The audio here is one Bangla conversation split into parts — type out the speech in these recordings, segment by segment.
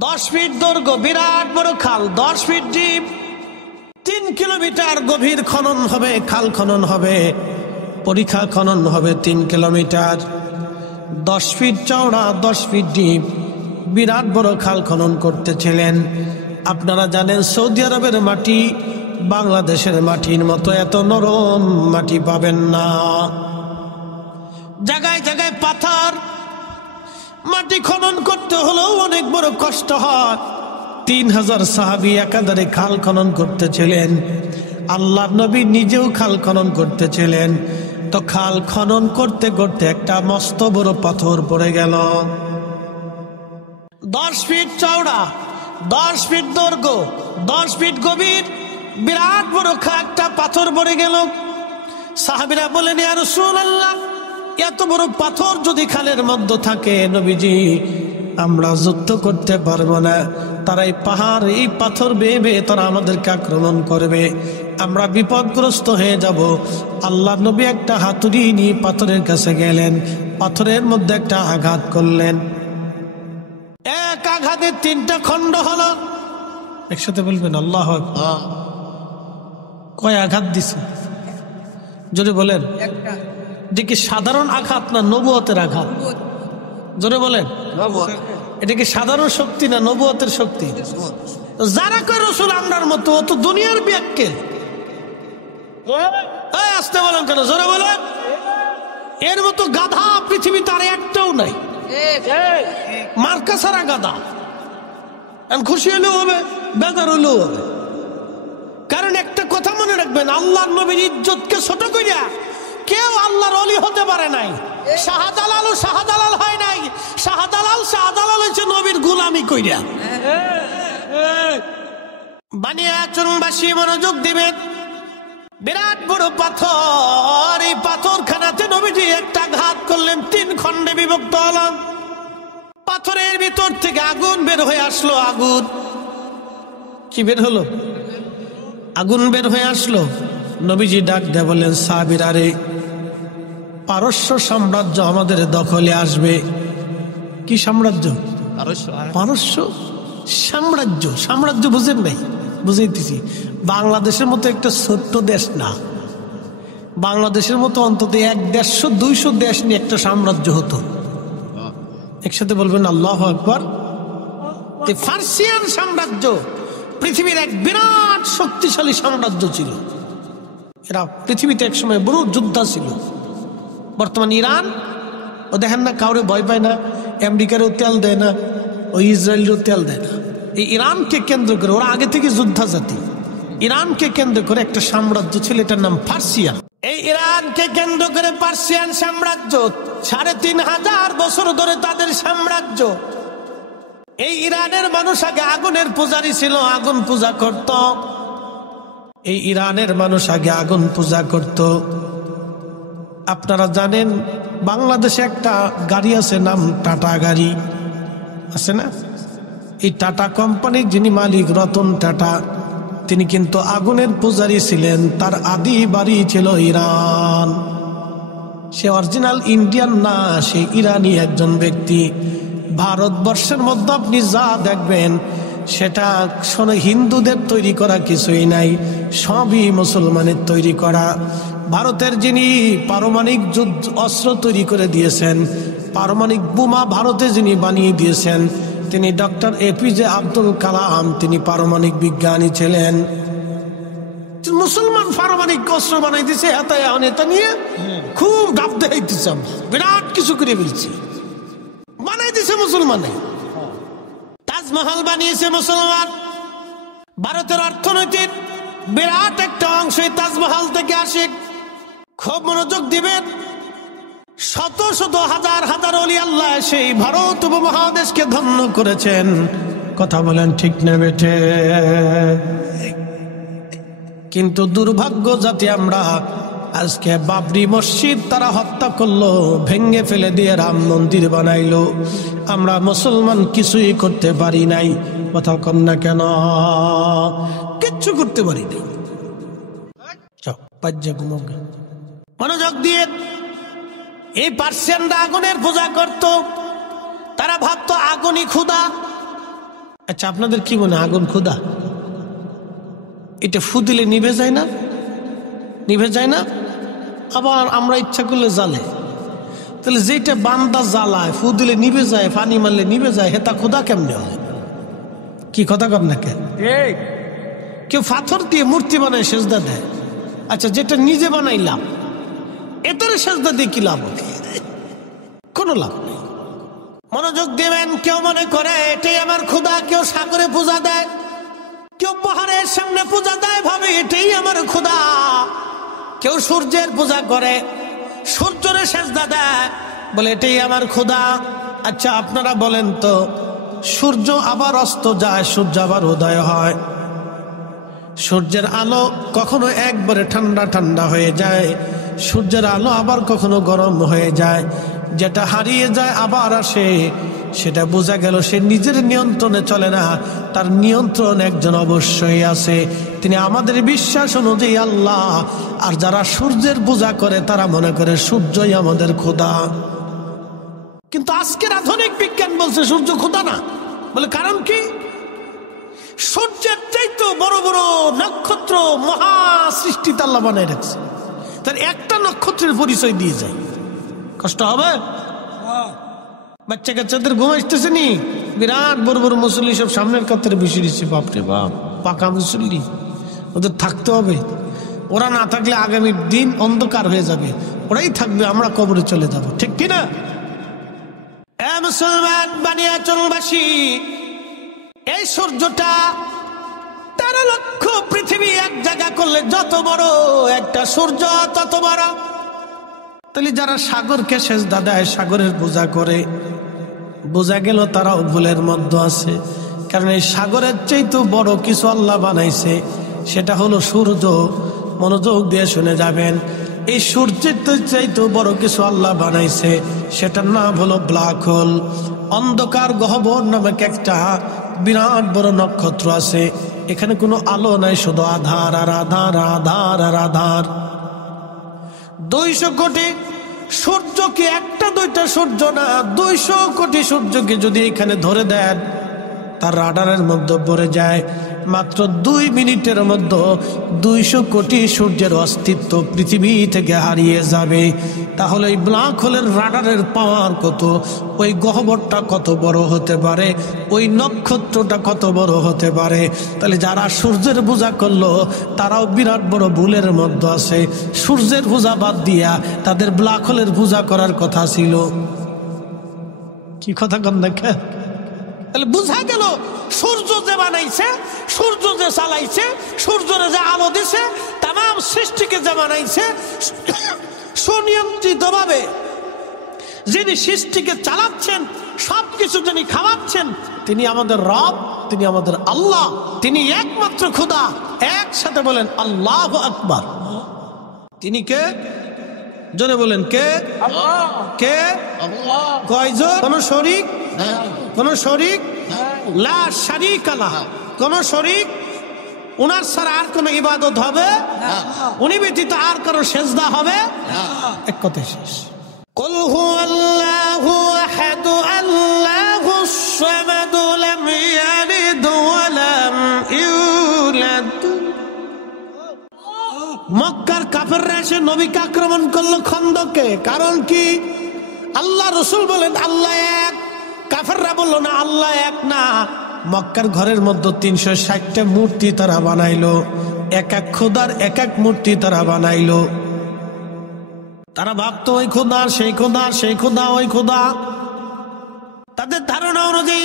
10 ফিট দৈর্ঘ্য, বিরাট বড় খাল, 10 ফিট ডিপ, 3 কিলোমিটার গভীর খনন হবে, খাল খনন হবে, পরিখা খনন হবে 3 কিলোমিটার, 10 ফিট চওড়া, 10 ফিট ডিপ, বিরাট বড় খাল খনন করতেছিলেন। আপনারা জানেন সৌদি আরবের মাটি বাংলাদেশের মাটির মতো এত নরম মাটি পাবেন না। জায়গায় জায়গায় পাথর, মাটি খনন করতে হলেও অনেক বড় কষ্ট হয়। 3000 সাহাবী একাধারে খাল খনন করতেছিলেন। আল্লাহর নবী নিজেও খাল খনন করতেছিলেন। তো খাল খনন করতে করতে একটা মস্ত বড় পাথর পড়ে গেল। 10 ফিট চওড়া, 10 ফিট দৈর্ঘ্য, 10 ফিট গভীর, বিরাট বড় একটা পাথর পড়ে গেল। সাহাবীরা বলেন, ইয়া রাসূলুল্লাহ, এত বড় পাথর যদি খালের মধ্যে থাকে, নবীজি আমরা যুদ্ধ করতে পারবো না। তারা এই পাহাড়, এই পাথর বেয়ে বেয়ে তারা আমাদেরকে আক্রমণ করবে, আমরা বিপদগ্রস্ত হয়ে যাব। আল্লাহ নবী একটা হাতুড়ি নিয়ে পাথরের কাছে গেলেন, পাথরের মধ্যে একটা আঘাত করলেন। এক আঘাতে 3টা খণ্ড হলো। একসাথে বলবেন আল্লাহু আকবার। কয় আঘাত দিছে? জোরে বলেন। এটা কি সাধারণ আঘাত না নবুয়তের আঘাত? জোরে বলেন। এটা কি সাধারণ শক্তি না নবুয়তের শক্তি? যারা কয় রাসূল আমরার মতো, ও তো দুনিয়ার ব্যাককে। আসতে বলেন কেন? জোরে বলেন। এর মতো গাধা পৃথিবীতে আর একটাও নাই, মার্কা ছাড়া গাধা। খুশি হলেও হবে, বেজার হলেও হবে। কারণ একটা কথা মনে রাখবেন, আল্লাহর নবীর ইজ্জতকে ছোট কইরা কেউ আল্লাহর ওলি হতে পারে নাই। শাহজালালও শাহজালাল হয় নাই। শাহজালাল হয়েছে নবীর গোলামি কইরা। বানিয়াচরণবাসী মনোযোগ দিবেন। বিরাট বড় পাথর, এই পাথরখানাতে নবীজি একটা ঘাত করলেন, 3 খণ্ডে বিভক্ত হলাম। পাথরের ভিতর থেকে আগুন বের হয়ে আসলো। আগুন কি বের হলো? আগুন বের হয়ে আসলো। নবীজি ডাক দিয়ে বললেন, সাহাবীরা রে, পারস্য সাম্রাজ্য আমাদের দখলে আসবে। কি সাম্রাজ্য? পারস্য সাম্রাজ্য। সাম্রাজ্য বুঝেন নাই? বুঝাইতেছি। বাংলাদেশের মতো একটা ছোট্ট দেশ না, বাংলাদেশের মতো অন্তত 100-150 দেশ নিয়ে একটা সাম্রাজ্য হতো। একসাথে বলবেন আল্লাহু আকবার। ফার্সিয়ান সাম্রাজ্য পৃথিবীর এক বিরাট শক্তিশালী সাম্রাজ্য ছিল। এরা পৃথিবীতে এক সময় বড় যোদ্ধা ছিল। বর্তমান ইরান, ও দেখেন না কাউরে ভয় পায় না, আমেরিকারও তেল দেয় না, ওই ইসরায়েলেরও তেল দেয় না। এই ইরানকে কেন্দ্র করে, ওরা আগে থেকে যোদ্ধা জাতি, ইরানকে কেন্দ্র করে একটা সাম্রাজ্য ছিল, এটার নাম পার্সিয়ান। এই ইরানকে কেন্দ্র করে পার্সিয়ান সাম্রাজ্য 3500 বছর ধরে তাদের সাম্রাজ্য। এই ইরানের মানুষ আগে আগুনের পূজারী ছিল, আগুন পূজা করত। এই ইরানের মানুষ আগে আগুন পূজা করত। আপনারা জানেন বাংলাদেশে একটা গাড়ি আছে, নাম টাটা গাড়ি, আছে না? এই টাটা কোম্পানির যিনি মালিক, রতন টাটা, তিনি কিন্তু আগুনের পূজারী ছিলেন। তার আদি বাড়ি ছিল ইরান। সে অরিজিনাল ইন্ডিয়ান না, সে ইরানি একজন ব্যক্তি। ভারতবর্ষের মধ্যে আপনি যা দেখবেন সেটা হিন্দুদের তৈরি করা কিছুই নাই, সবই মুসলমানের তৈরি করা। ভারতের যিনি পারমাণবিক যুদ্ধ অস্ত্র তৈরি করে দিয়েছেন, পারমাণবিক বোমা ভারতে যিনি বানিয়ে দিয়েছেন, তিনি ডক্টর এপিজে আব্দুল কালাম। তিনি পারমাণবিক বিজ্ঞানী ছিলেন। মুসলমান পারমাণবিক অস্ত্র বানাই দিয়েছে, এটা নিয়ে খুব ডাব দেখাইতেছে, বিরাট কিছু করে ফেলছি, বানাই দিছে মুসলমানে। তাজমহল বানিয়েছে মুসলমান। ভারতের অর্থনৈতিক বিরাট একটা অংশ তাজমহল থেকে আসে। খুব মনোযোগ দিবেন। শত শত হাজার হাজার ওলি আল্লাহ সেই ভারত উপমহাদেশকে ধন্য করেছেন। কথা বলেন ঠিক না বেঠে? কিন্তু দুর্ভাগ্য জাতি আমরা, আজকে বাবরি মসজিদ তারা হত্যা করলো, ভেঙ্গে ফেলে দিয়ে রাম মন্দির বানাইলো। আমরা মুসলমান কিছুই করতে পারি নাই। কথা কন না কেন? কিচ্ছু করতে পারি নাই। মনোযোগ দিয়ে। এই পার্সিয়ানরা আগুনের পূজা করত। তারা ভাবতো আগুনই খোদা, আচ্ছা, আপনাদের কি মনে হয় আগুন ক্ষুধা? এটা ফু দিলে নিভে যায় না? নিভে যায় না? আবার আমরা ইচ্ছা করলে জ্বালে। তাহলে যেটা বান্দা জ্বালায়, ফু দিলে নিভে যায়, পানি মারলে নিভে যায়, হেতা ক্ষুধা কেমনে হয়? কি কথা কর না কেন? কেউ পাথর দিয়ে মূর্তি বানায় সেজদা দেয়। আচ্ছা, যেটা নিজে বানাইলাম এটারে সেজদা দিয়ে কি লাভ? কোনো লাভ নেই। মনোযোগ দেবেন। কেউ মনে করে এটাই আমার ক্ষুধা, কেউ সাগরে পূজা দেয়, কেউ পাহাড়ের সামনে পূজা দেয়, ভাবে এটাই আমার ক্ষুধা। কেউ সূর্যের পূজা করে, সূর্যরে সেজদা দেয়, বলে এটাই আমার ক্ষুধা। আচ্ছা, আপনারা বলেন তো, সূর্য আবার অস্ত যায়, সূর্য আবার উদয় হয়, সূর্যের আলো কখনো একবারে ঠান্ডা ঠান্ডা হয়ে যায়, সূর্যের আলো আবার কখনো গরম হয়ে যায়, যেটা হারিয়ে যায় আবার আসে, সেটা বোঝা গেল সে নিজের নিয়ন্ত্রণে চলে না, তার নিয়ন্ত্রণ একজন অবশ্যই আছে, তিনি আমাদের বিশ্বাস অনুযায়ী আল্লাহ। আর যারা সূর্যের পূজা করে তারা মনে করে সূর্যই আমাদের খোদা। কিন্তু আজকের আধুনিক বিজ্ঞান বলছে সূর্য খোদা না। বলে কারণ কি? সূর্যের চাইতে বড় বড় নক্ষত্র মহা সৃষ্টিতে আল্লাহ বানায় রাখছে, তার একটা নক্ষত্রের পরিচয় দিয়ে যায়। কষ্ট হবে? বাচ্চা কাচ্চাদের ঘুম আসতেছে নি? বিরাট বড় বড় মুসল্লি সব সামনের কাতারে বসে দিচ্ছে, বাপরে বাপ, পাকা মুসল্লি, ওদের থাকতে হবে। ওরা না থাকলে আগামী দিন অন্ধকার হয়ে যাবে, ওরাই থাকবে, আমরা কবরে চলে যাব। ঠিক কিনা? মুসলমান বানিয়াচলবাসী, এই সূর্যটা 13 লক্ষ পৃথিবী এক জায়গা করলে যত বড় একটা সূর্য তত বড়। তাহলে যারা সাগরকে সেজদা দেয়, সাগরের পূজা করে, বোঝা গেল তারাও ভুলের মধ্যে আছে। কারণ এই সাগরের চাইতে বড় কিছু আল্লাহ বানাইছে, সেটা হলো সূর্য। মনোযোগ দিয়ে শুনে যাবেন, এই সূর্যের চাইতে বড় কিছু আল্লাহ বানাইছে, সেটার নাম হলো ব্ল্যাক হোল। অন্ধকার গহ্বর নামক একটা বিরাট বড় নক্ষত্র আছে, এখানে কোনো আলো নাই, শুধু আধার আর আধার, আধার আর আধার। 200 কোটি সূর্যকে, একটা দুইটা সূর্য না, 200 কোটি সূর্যকে যদি এখানে ধরে দেন, তার রাডারের মধ্যে পড়ে যায়, মাত্র 2 মিনিটের মধ্যে 200 কোটি সূর্যের অস্তিত্ব পৃথিবী থেকে হারিয়ে যাবে। তাহলে এই ব্ল্যাক হোলের রাডারের পাওয়ার কত, ওই গহ্বরটা কত বড় হতে পারে, ওই নক্ষত্রটা কত বড় হতে পারে। তাহলে যারা সূর্যের পূজা করলো তারাও বিরাট বড় ভুলের মধ্যে আছে। সূর্যের পূজা বাদ দিয়া তাদের ব্ল্যাক হোলের পূজা করার কথা ছিল। কি কথা কন দেখে? তাহলে বোঝা গেল সূর্য যে বানাইছে, সূর্য যে চালাইছে, সূর্যরে যে আলো দিছে, তাম সৃষ্টিকে যে বানাইছে সুনিয়ন্ত্রিত ভাবে, যিনি সৃষ্টিকে চালাচ্ছেন, সবকিছু যিনি খাওয়াচ্ছেন, তিনি আমাদের রব, তিনি আমাদের আল্লাহ, তিনি একমাত্র খোদা। একসাথে বলেন আল্লাহু আকবার। তিনি কে? জোরে বলেন কে? আল্লাহ। কে? আল্লাহ। কয়জন? কোন শরীক? কোন শরীক? লা শারীকা লাহ। কোন শরীক? উনার ছাড়া আর কোন ইবাদত হবে না, উনি ব্যতীত আর কারো সেজদা হবে না। এক কথায় শেষ। কুল হুয়াল্লাহু আহাদ আল্লাহুস সামাদ লাম ইয়ালিদ ওয়া লাম ইউলাদ। মক্কার কাফেররা এসে নবীকে আক্রমণ করলো খন্দকে। কারণ কি? আল্লাহ রসুল বলেন আল্লাহ এক, কাফেররা বললো না আল্লাহ এক না। মক্কার ঘরের মধ্যে 360টা মূর্তি তারা বানাইলো, এক এক খোদার এক এক মূর্তি তারা বানাইলো। তারা ভাবতো ওই খোদা, সেই খোদা, সেই খোদা, ওই খোদা। তাদের ধারণা অনুযায়ী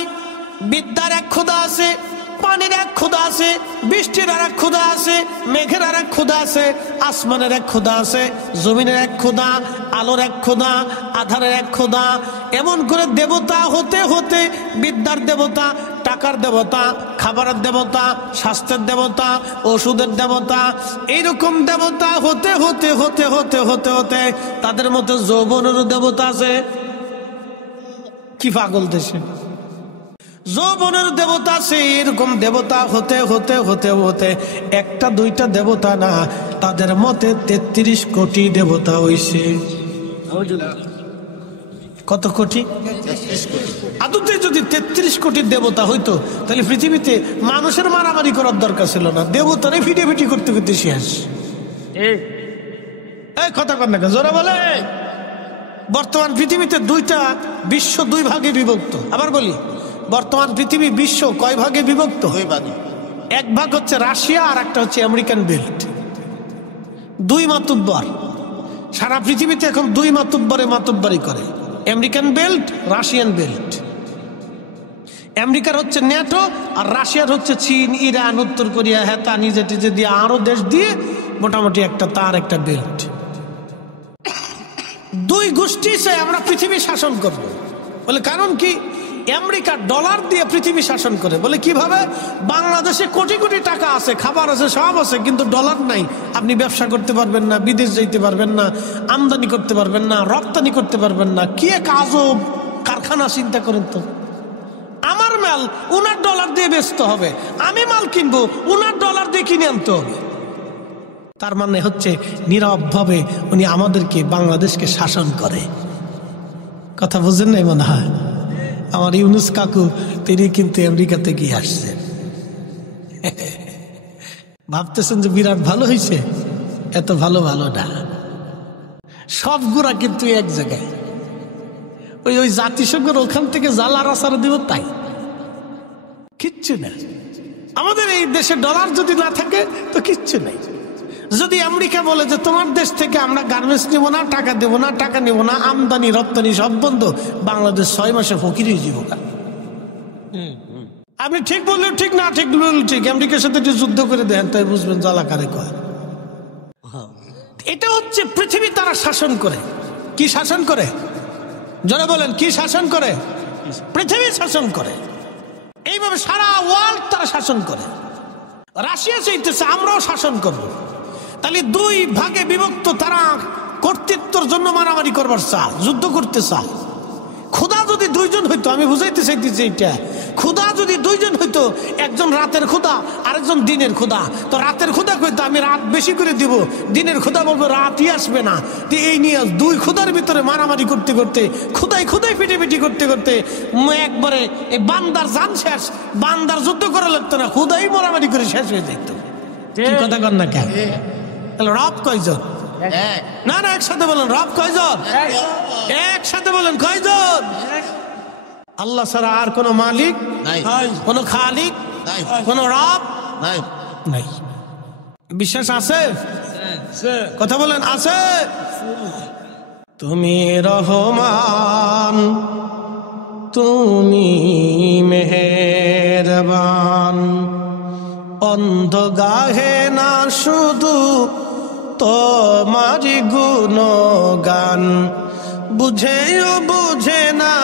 বিদ্যার এক খোদা আছে, পানির এক খোদা আছে, বৃষ্টির আর এক খোদা আছে, মেঘের আর এক খোদা আছে, আসমানের এক খোদা আছে, জমিনের এক খোদা, আলোর এক খোদা, আধারের এক খোদা। এমন করে দেবতা হতে হতে বিদ্যার দেবতা, টাকার দেবতা, খাবারের দেবতা, স্বাস্থ্যের দেবতা, ওষুধের দেবতা, এইরকম দেবতা হতে হতে হতে হতে হতে হতে তাদের মধ্যে যৌবনেরও দেবতা আছে। কি পাগল দেশে! যৌবনের দেবতা আছে। এরকম দেবতা হতে হতে হতে হতে একটা দুইটা দেবতা না, তাদের মতে 33 কোটি দেবতা হইছে। কত কোটি? জাদুতে যদি 33 কোটি দেবতা হইতো তাহলে পৃথিবীতে মানুষের মারামারি করার দরকার ছিল না, দেবতারে ফিটি করতে করতে শেষ। এই কথা কর না, জোরে বলে। বর্তমান পৃথিবীতে বিশ্ব 2 ভাগে বিভক্ত। আবার বলি, বর্তমান পৃথিবী বিশ্ব কয় ভাগে বিভক্ত? 2 ভাগে। এক ভাগ হচ্ছে রাশিয়া, আর একটা হচ্ছে আমেরিকান বেল্ট। 2 মাতুব্বর সারা পৃথিবীতে এখন 2 মাতুব্বরে মাতুব্বরি করে, আমেরিকান বেল্ট, রাশিয়ান বেল্ট। আমেরিকার হচ্ছে ন্যাটো, আর রাশিয়ার হচ্ছে চীন, ইরান, উত্তর কোরিয়া, হেতা নিজে টিজে দিয়ে আরো দেশ দিয়ে মোটামুটি একটা বেল্ট। 2 গোষ্ঠী চাই আমরা পৃথিবী শাসন করব। বলে কারণ কি? আমেরিকা ডলার দিয়ে পৃথিবী শাসন করে। বলে কিভাবে? বাংলাদেশে কোটি কোটি টাকা আছে, খাবার আছে, সব আছে, কিন্তু ডলার নাই। আপনি ব্যবসা করতে পারবেন না, বিদেশ যাইতে পারবেন না, আমদানি করতে পারবেন না, রপ্তানি করতে পারবেন না। কি এক আজব কারখানা, চিন্তা করেন তো। আমার মাল উনার ডলার দিয়ে বেচতে হবে, আমি মাল কিনবো উনার ডলার দিয়ে কিনে আনতে হবে। তার মানে হচ্ছে নীরবভাবে উনি আমাদেরকে, বাংলাদেশকে শাসন করে। কথা বুঝেন নাই মনে হয়? আমার ইউনুস কাকু তিনি কিন্তু আমেরিকাতে গিয়ে আসছেন। ভাবতেছেন যে বিরাট ভালো হয়েছে, এত ভালো না। সবগুলা কিন্তু এক জায়গায়, ওই জাতিসংঘের ওখান থেকে জ্বালার আসার দিব, তাই কিচ্ছু না। আমাদের এই দেশে ডলার যদি না থাকে তো কিচ্ছু নাই। যদি আমেরিকা বলে যে তোমার দেশ থেকে আমরা গার্মেন্টস নেব না, টাকা দেবো না, টাকা নেবো না, আমদানি রপ্তানি সব বন্ধ, বাংলাদেশ 6 মাসে ফকির হয়ে যাব। আপনি ঠিক বললেন ঠিক, না ঠিক বললেন ঠিক। আমেরিকার সাথে যুদ্ধ করে দেন, তাই বুঝবেন জ্বালা কারে কয়। এটা হচ্ছে পৃথিবী তারা শাসন করে। কি শাসন করে? যারা বলেন কি শাসন করে? পৃথিবী শাসন করে। এইভাবে সারা ওয়ার্ল্ড তারা শাসন করে। রাশিয়া চাইতেছে আমরাও শাসন করব। তাহলে 2 ভাগে বিভক্ত, তারা কর্তৃত্বের জন্য মারামারি করবার চায়, যুদ্ধ করতে চায়। ক্ষুধা যদি 2 জন হইতো, আমি বুঝাইতে চাইতেছি এইটা, ক্ষুধা যদি 2 জন হইতো, একজন রাতের ক্ষুধা আরেকজন দিনের ক্ষুধা, তো রাতের ক্ষুধা কইতো আমি রাত বেশি করে দিব, দিনের ক্ষুধা বলবো রাতই আসবে না। তো এই নিয়ে 2 ক্ষুধার ভিতরে মারামারি করতে করতে, ক্ষুধায় পিটি করতে করতে একবারে এই বান্দার জান শেষ। বান্দার যুদ্ধ করা লাগতো না, ক্ষুধাই মারামারি করে শেষ হয়ে যেত। কি কথা কর না কেন? তাহলে রব কয়জন? না একসাথে বলেন, রব কয়জন? একসাথে বলেন, কয়জন? আল্লাহ ছাড়া আর কোন মালিক নাই, কোন খালিক নাই, কোন রব নাই। বিশ্বাস আছে? কথা বলেন, আছে? তুমি রহমান, তুমি মেহেরবান, অন্ধ গাহে না শুধু তোমারি গুণগান, বুঝেও বুঝে না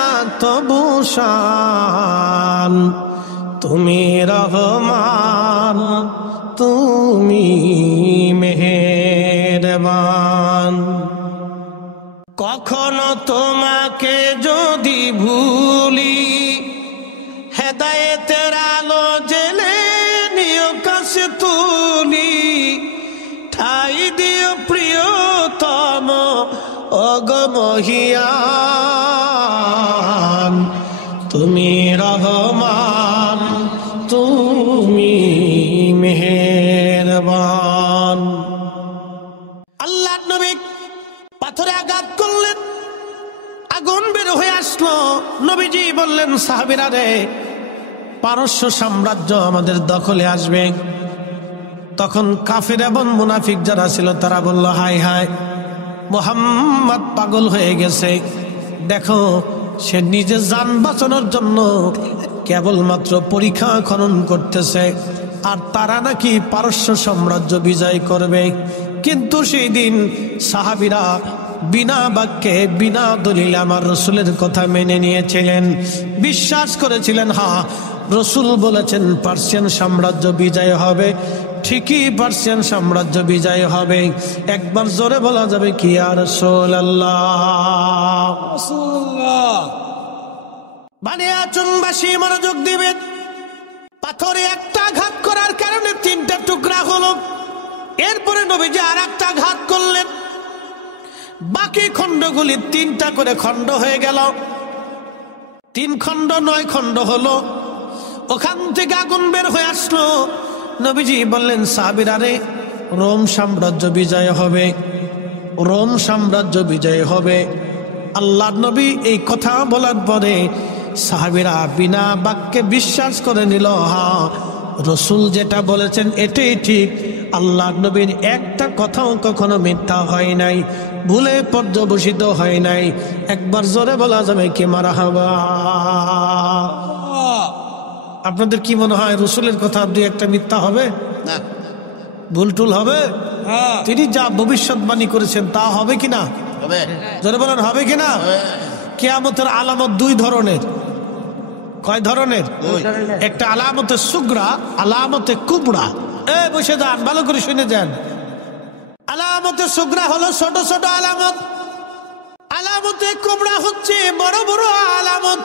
তবু শান। তুমি রহমান, তুমি মেহেরবান। কখনো তোমাকে যদি ভুলি, হেদায়েতের আলো জেলে নিও কাছে তুলি, ঠাই দিও প্রিয়তম অগমহিয়ান। তুমি রহমান, তুমি মেহেরবান। আল্লাহ নবী পাথরে আঘাত করলেন, আগুন বের হয়ে আসলো। নবীজি বললেন, সাহাবীরা রে, পারস্য সাম্রাজ্য আমাদের দখলে আসবে। তখন কাফির এবং মুনাফিক যারা ছিল তারা বলল, হায় হায়, মুহাম্মদ পাগল হয়ে গেছে। দেখো, সে নিজে জান বাঁচানোর জন্য কেবলমাত্র পরীক্ষা খনন করতেছে, আর তারা নাকি পারস্য সাম্রাজ্য বিজয় করবে। কিন্তু সেই দিন সাহাবীরা বিনা বাক্যে, বিনা দলিলে আমার রসুলের কথা মেনে নিয়েছিলেন, বিশ্বাস করেছিলেন। হ্যাঁ, রসুল বলেছেন পার্সিয়ান সাম্রাজ্য বিজয় হবে, ঠিকই পার্সিয়ান সাম্রাজ্য বিজয় হবে। একবার জোরে বলা যাবে কি ইয়া রাসূলুল্লাহ? বানিয়াচুনবাসী মনোযোগ দিবেন। পাথরে একটা আঘাত করার কারণে 3টা টুকরা হলো। এরপরে নবীজি আর একটা আঘাত করলেন, বাকি খণ্ডগুলি 3টা করে খণ্ড হয়ে গেল। 3 খণ্ড 9 খণ্ড হলো, ওখান থেকে আগুন বের হয়ে আসলো। নবীজি বললেন, সাহাবীরা রে, রোম সাম্রাজ্য বিজয় হবে, রোম সাম্রাজ্য বিজয় হবে। আল্লাহর নবী এই কথা বলার পরে সাহাবীরা বিনা বাক্যে বিশ্বাস করে নিল, হ্যাঁ রসুল যেটা বলেছেন এটাই ঠিক। আল্লাহর নবীর একটা কথাও কখনো মিথ্যা হয় নাই, ভুলে পর্যবসিত হয় নাই। একবার জোরে বলা যাবে কি মারহাবা? আপনাদের কি মনে হয় রসুলের কথা 2-1টা মিথ্যা হবে না? ভুল টুল হবে? তিনি যা ভবিষ্যৎবাণী করেছেন তা হবে কিনা? জোরে বলেন হবে কিনা? কিয়ামতের আলামত 2 ধরনের। কয় ধরনের? একটা আলামতে সুগরা, আলামতে কুবরা। বসে যান, ভালো করে শুনে যান। আলামতে সুগরা হলো ছোট ছোট আলামত, আলামতে কুবরা হচ্ছে বড় বড় আলামত।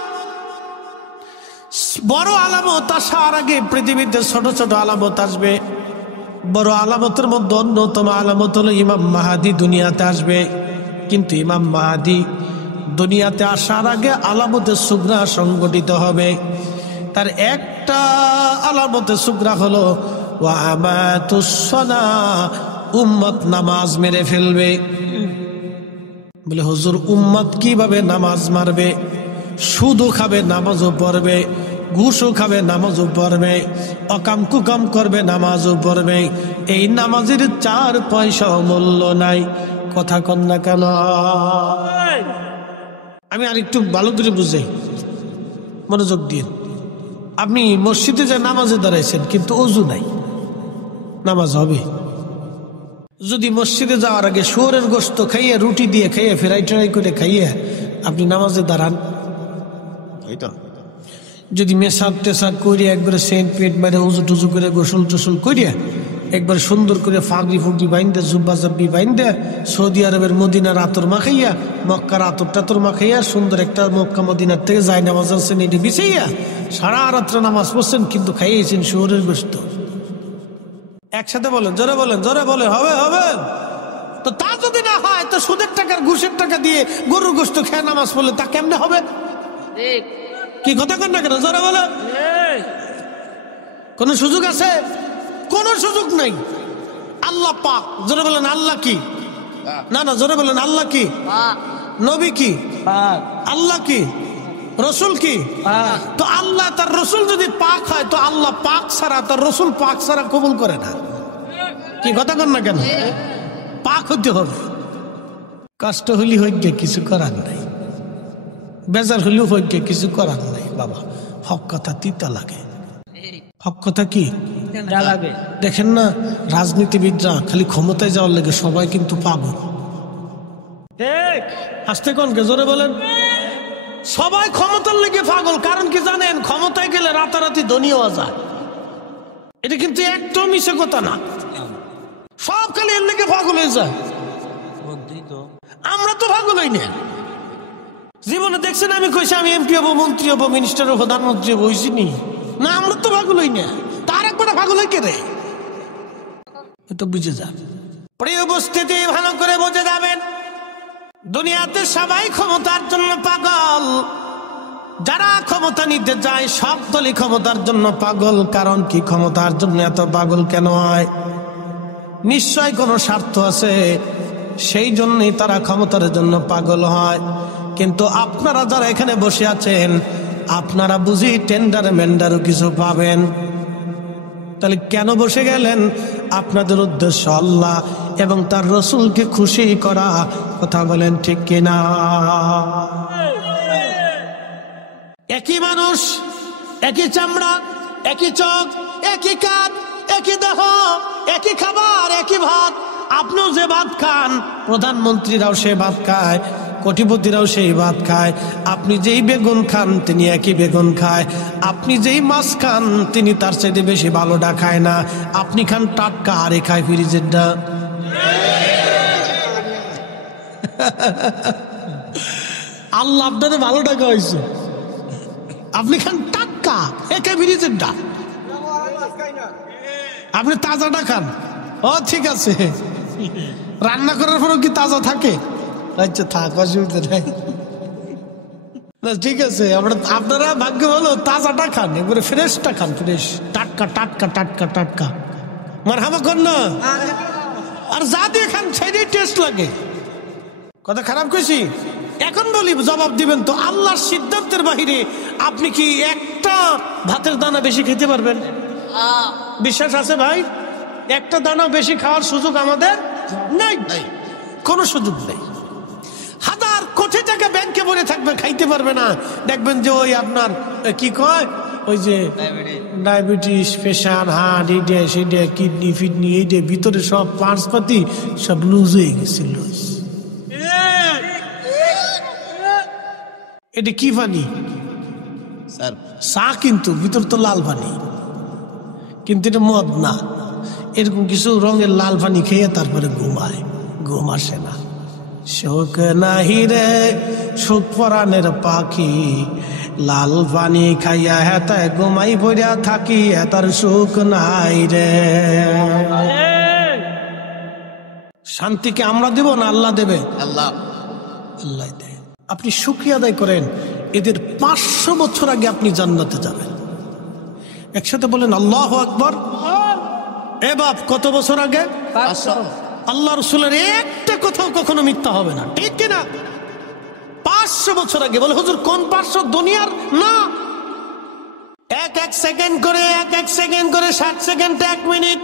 বড় আলামত আসার আগে পৃথিবীতে ছোট ছোট আলামত আসবে। বড় আলামতের মধ্যে অন্যতম আলামত হলো ইমাম মাহাদি দুনিয়াতে আসবে। কিন্তু ইমাম মাহাদি দুনিয়াতে আসার আগে আলামতে সুগরা সংগঠিত হবে। তার একটা আলামতে সুগরা হলো উম্মত নামাজ মেরে ফেলবে। বলে হুজুর উম্মত কিভাবে নামাজ মারবে? সুদও খাবে নামাজও পড়বে, ঘুষও খাবে নামাজও পড়বে, অকাম কুকাম করবে নামাজও পড়বে। এই নামাজের 4 পয়সা মূল্য নাই। কথা কন না কেন? আমি আরেকটু ভালো করে বুঝাই, মনোযোগ দিন। আপনি মসজিদে যে নামাজে দাঁড়াইছেন কিন্তু ওযু নাই, নামাজ হবে? যদি মসজিদে যাওয়ার আগে শুয়োরের গোশত খাইয়ে, রুটি দিয়ে খাইয়ে, ফ্রাই ট্রাই করে খাইয়ে আপনি নামাজে দাঁড়ান, যদি মেসাক টেসাক করিয়া একবারে সেন্ট পেট বাইরে উজু টুজু করে গোসল টোসল করিয়া একবার সুন্দর করে ফাগরি ফুগরি বাইন্দে, জুব্বা জব্বি বাইন্দে, সৌদি আরবের মদিনার আতর মাখাইয়া, মক্কার আতর টাতর মাখাইয়া, সুন্দর একটা মক্কা মদিনার থেকে যায় নামাজ আছেন এটি বিছাইয়া সারা রাত্রে নামাজ পড়ছেন, কিন্তু খাইয়েছেন শুয়োরের গোশত। একসাথে বলেন, জোরে বলেন, জোরে বলেন, হবে হবে? তো তা যদি না হয়, তো সুদের টাকার ঘুষের টাকা দিয়ে গরুর গোশত খেয়ে নামাজ পড়লে তা কেমনে হবে? কি কথা কন না কেন? জোরে বলেন। কোন সুযোগ আছে? কোন সুযোগ নাই। আল্লাহ পাক, জোরে বলেন আল্লাহ কি? না না, জোরে বলেন আল্লাহ কি? নবী কি? আল্লাহ কি? রসুল কি? তো আল্লাহ তার রসুল যদি পাক হয়, তো আল্লাহ পাক ছাড়া, তার রসুল পাক ছাড়া কবুল করে না। কি কথা কন না কেন? পাক হতে হবে। কষ্ট হলি হইগে কিছু করার নাই, বেজার হলেও হইগে কিছু করার নাই। বাবা, হক কথা তিতা লাগে। হক কথা কি লাগে? দেখেন না, রাজনীতিবিদরা খালি ক্ষমতায় যাওয়ার লাগে সবাই কিন্তু পাগল। আসতে কোন কে? জোরে বলেন। সবাই ক্ষমতার লেগে পাগল। কারণ কি জানেন? ক্ষমতায় গেলে রাতারাতি ধনী হওয়া যায়। এটা কিন্তু একদম মিছে কথা না। সব খালি এর লেগে পাগল হয়ে যায়। আমরা তো পাগল হই না। জীবনে দেখছেন আমি কইছি আমি এমপি হবো, মন্ত্রী হবো, মিনিস্টার হবো, প্রধানমন্ত্রী হবো, হইছি নি? না, আমরা তো পাগল হই না। তার একবার পাগল হই কে রে? তো বুঝে যান। প্রিয় উপস্থিতি, ভালো করে বুঝে যাবেন, দুনিয়াতে সবাই ক্ষমতার জন্য পাগল। যারা ক্ষমতা নিতে যায় সব দলই ক্ষমতার জন্য পাগল। কারণ কি ক্ষমতার জন্য এত পাগল কেন হয়? নিশ্চয় কোনো স্বার্থ আছে, সেই জন্যই তারা ক্ষমতার জন্য পাগল হয়। কিন্তু আপনারা যারা এখানে বসে আছেন, আপনারা বুঝি টেন্ডার মেন্ডারও কিছু পাবেন। তাহলে কেন বসে গেলেন? আপনাদের উদ্দেশ্য আল্লাহ এবং তার রসুলকে খুশি করা। কথা বলেন ঠিক কিনা? একই মানুষ, একই চামড়া, একই চোখ, একই কাঠ, একই দেহ, একই খাবার, একই ভাত। আপনিও যে ভাত খান, প্রধানমন্ত্রীরাও সে ভাত খায়, কোটিপতিরাও সেই ভাত খায়। আপনি যেই বেগুন খান তিনি একই বেগুন খায়। আপনি যেই মাছ খান তিনি তার চাইতে বেশি ভালোটা খায় না। আপনি খান টাটকা, আরে খায় ফ্রিজেরটা। আল্লাহ আপনাদের ভালোটা খাওয়াইছে, আপনি খান টাটকা, একে ফ্রিজেরটা। আপনি তাজাটা খান। ও ঠিক আছে, রান্না করার পরেও কি তাজা থাকে? আচ্ছা থাক, অসুবিধা নাই। না ঠিক আছে, আপনারা ভাগ্য ভালো তাজাটা খান, এবারে ফ্রেশটা খান, ফ্রেশ টাটকা টাটকা টাটকা টাটকা মারহাবা কর না। আর যা দিয়ে খান সেটাই টেস্ট লাগে। কথা খারাপ কইছি? এখন বলি জবাব দিবেন তো, আল্লাহর সিদ্ধান্তের বাহিরে আপনি কি একটা ভাতের দানা বেশি খেতে পারবেন? বিশ্বাস আছে ভাই? একটা দানা বেশি খাওয়ার সুযোগ আমাদের নাই, কোনো সুযোগ নেই। হাজার কোটি টাকা ব্যাংকে ভরে থাকবে, খাইতে পারবে না। দেখবেন যে ওই আপনার কি কয়, ওই যে ডায়াবেটিস, প্রেশার, হার্ট, এইটা সেইটা, কিডনি ফিডনি, এইটা ভিতরে সব পার্টস পাতি সব লুজ হয়ে গেছে। লুজ এটা কি পানি? চা, কিন্তু ভিতর তো লাল পানি, কিন্তু এটা মদ না। এরকম কিছু রঙের লাল পানি খেয়ে তারপরে ঘুমায়, ঘুম আসে না। শোক নাহি রে সুখ পরাণের পাখি, লাল পানি খাইয়া হেতায় ঘুমাই পড়িয়া থাকি, হেতার সুখ নাই রে। শান্তিকে আমরা দেব না আল্লাহ দেবে? আল্লাহ, আল্লাহ দেয়। আপনি শুকরিয়া আদায় করেন, এদের 500 বছর আগে আপনি জান্নাতে যাবেন। একসাথে বলেন আল্লাহু আকবার। এ বাপ, কত বছর আগে? 500। আল্লাহ রসুলের একটা কথাও কখনো মিথ্যা হবে না, ঠিক কিনা? 500 বছর আগে। বলে হুজুর কোন 500? দুনিয়ার না, এক সেকেন্ড করে, এক সেকেন্ড করে 60 সেকেন্ড 1 মিনিট,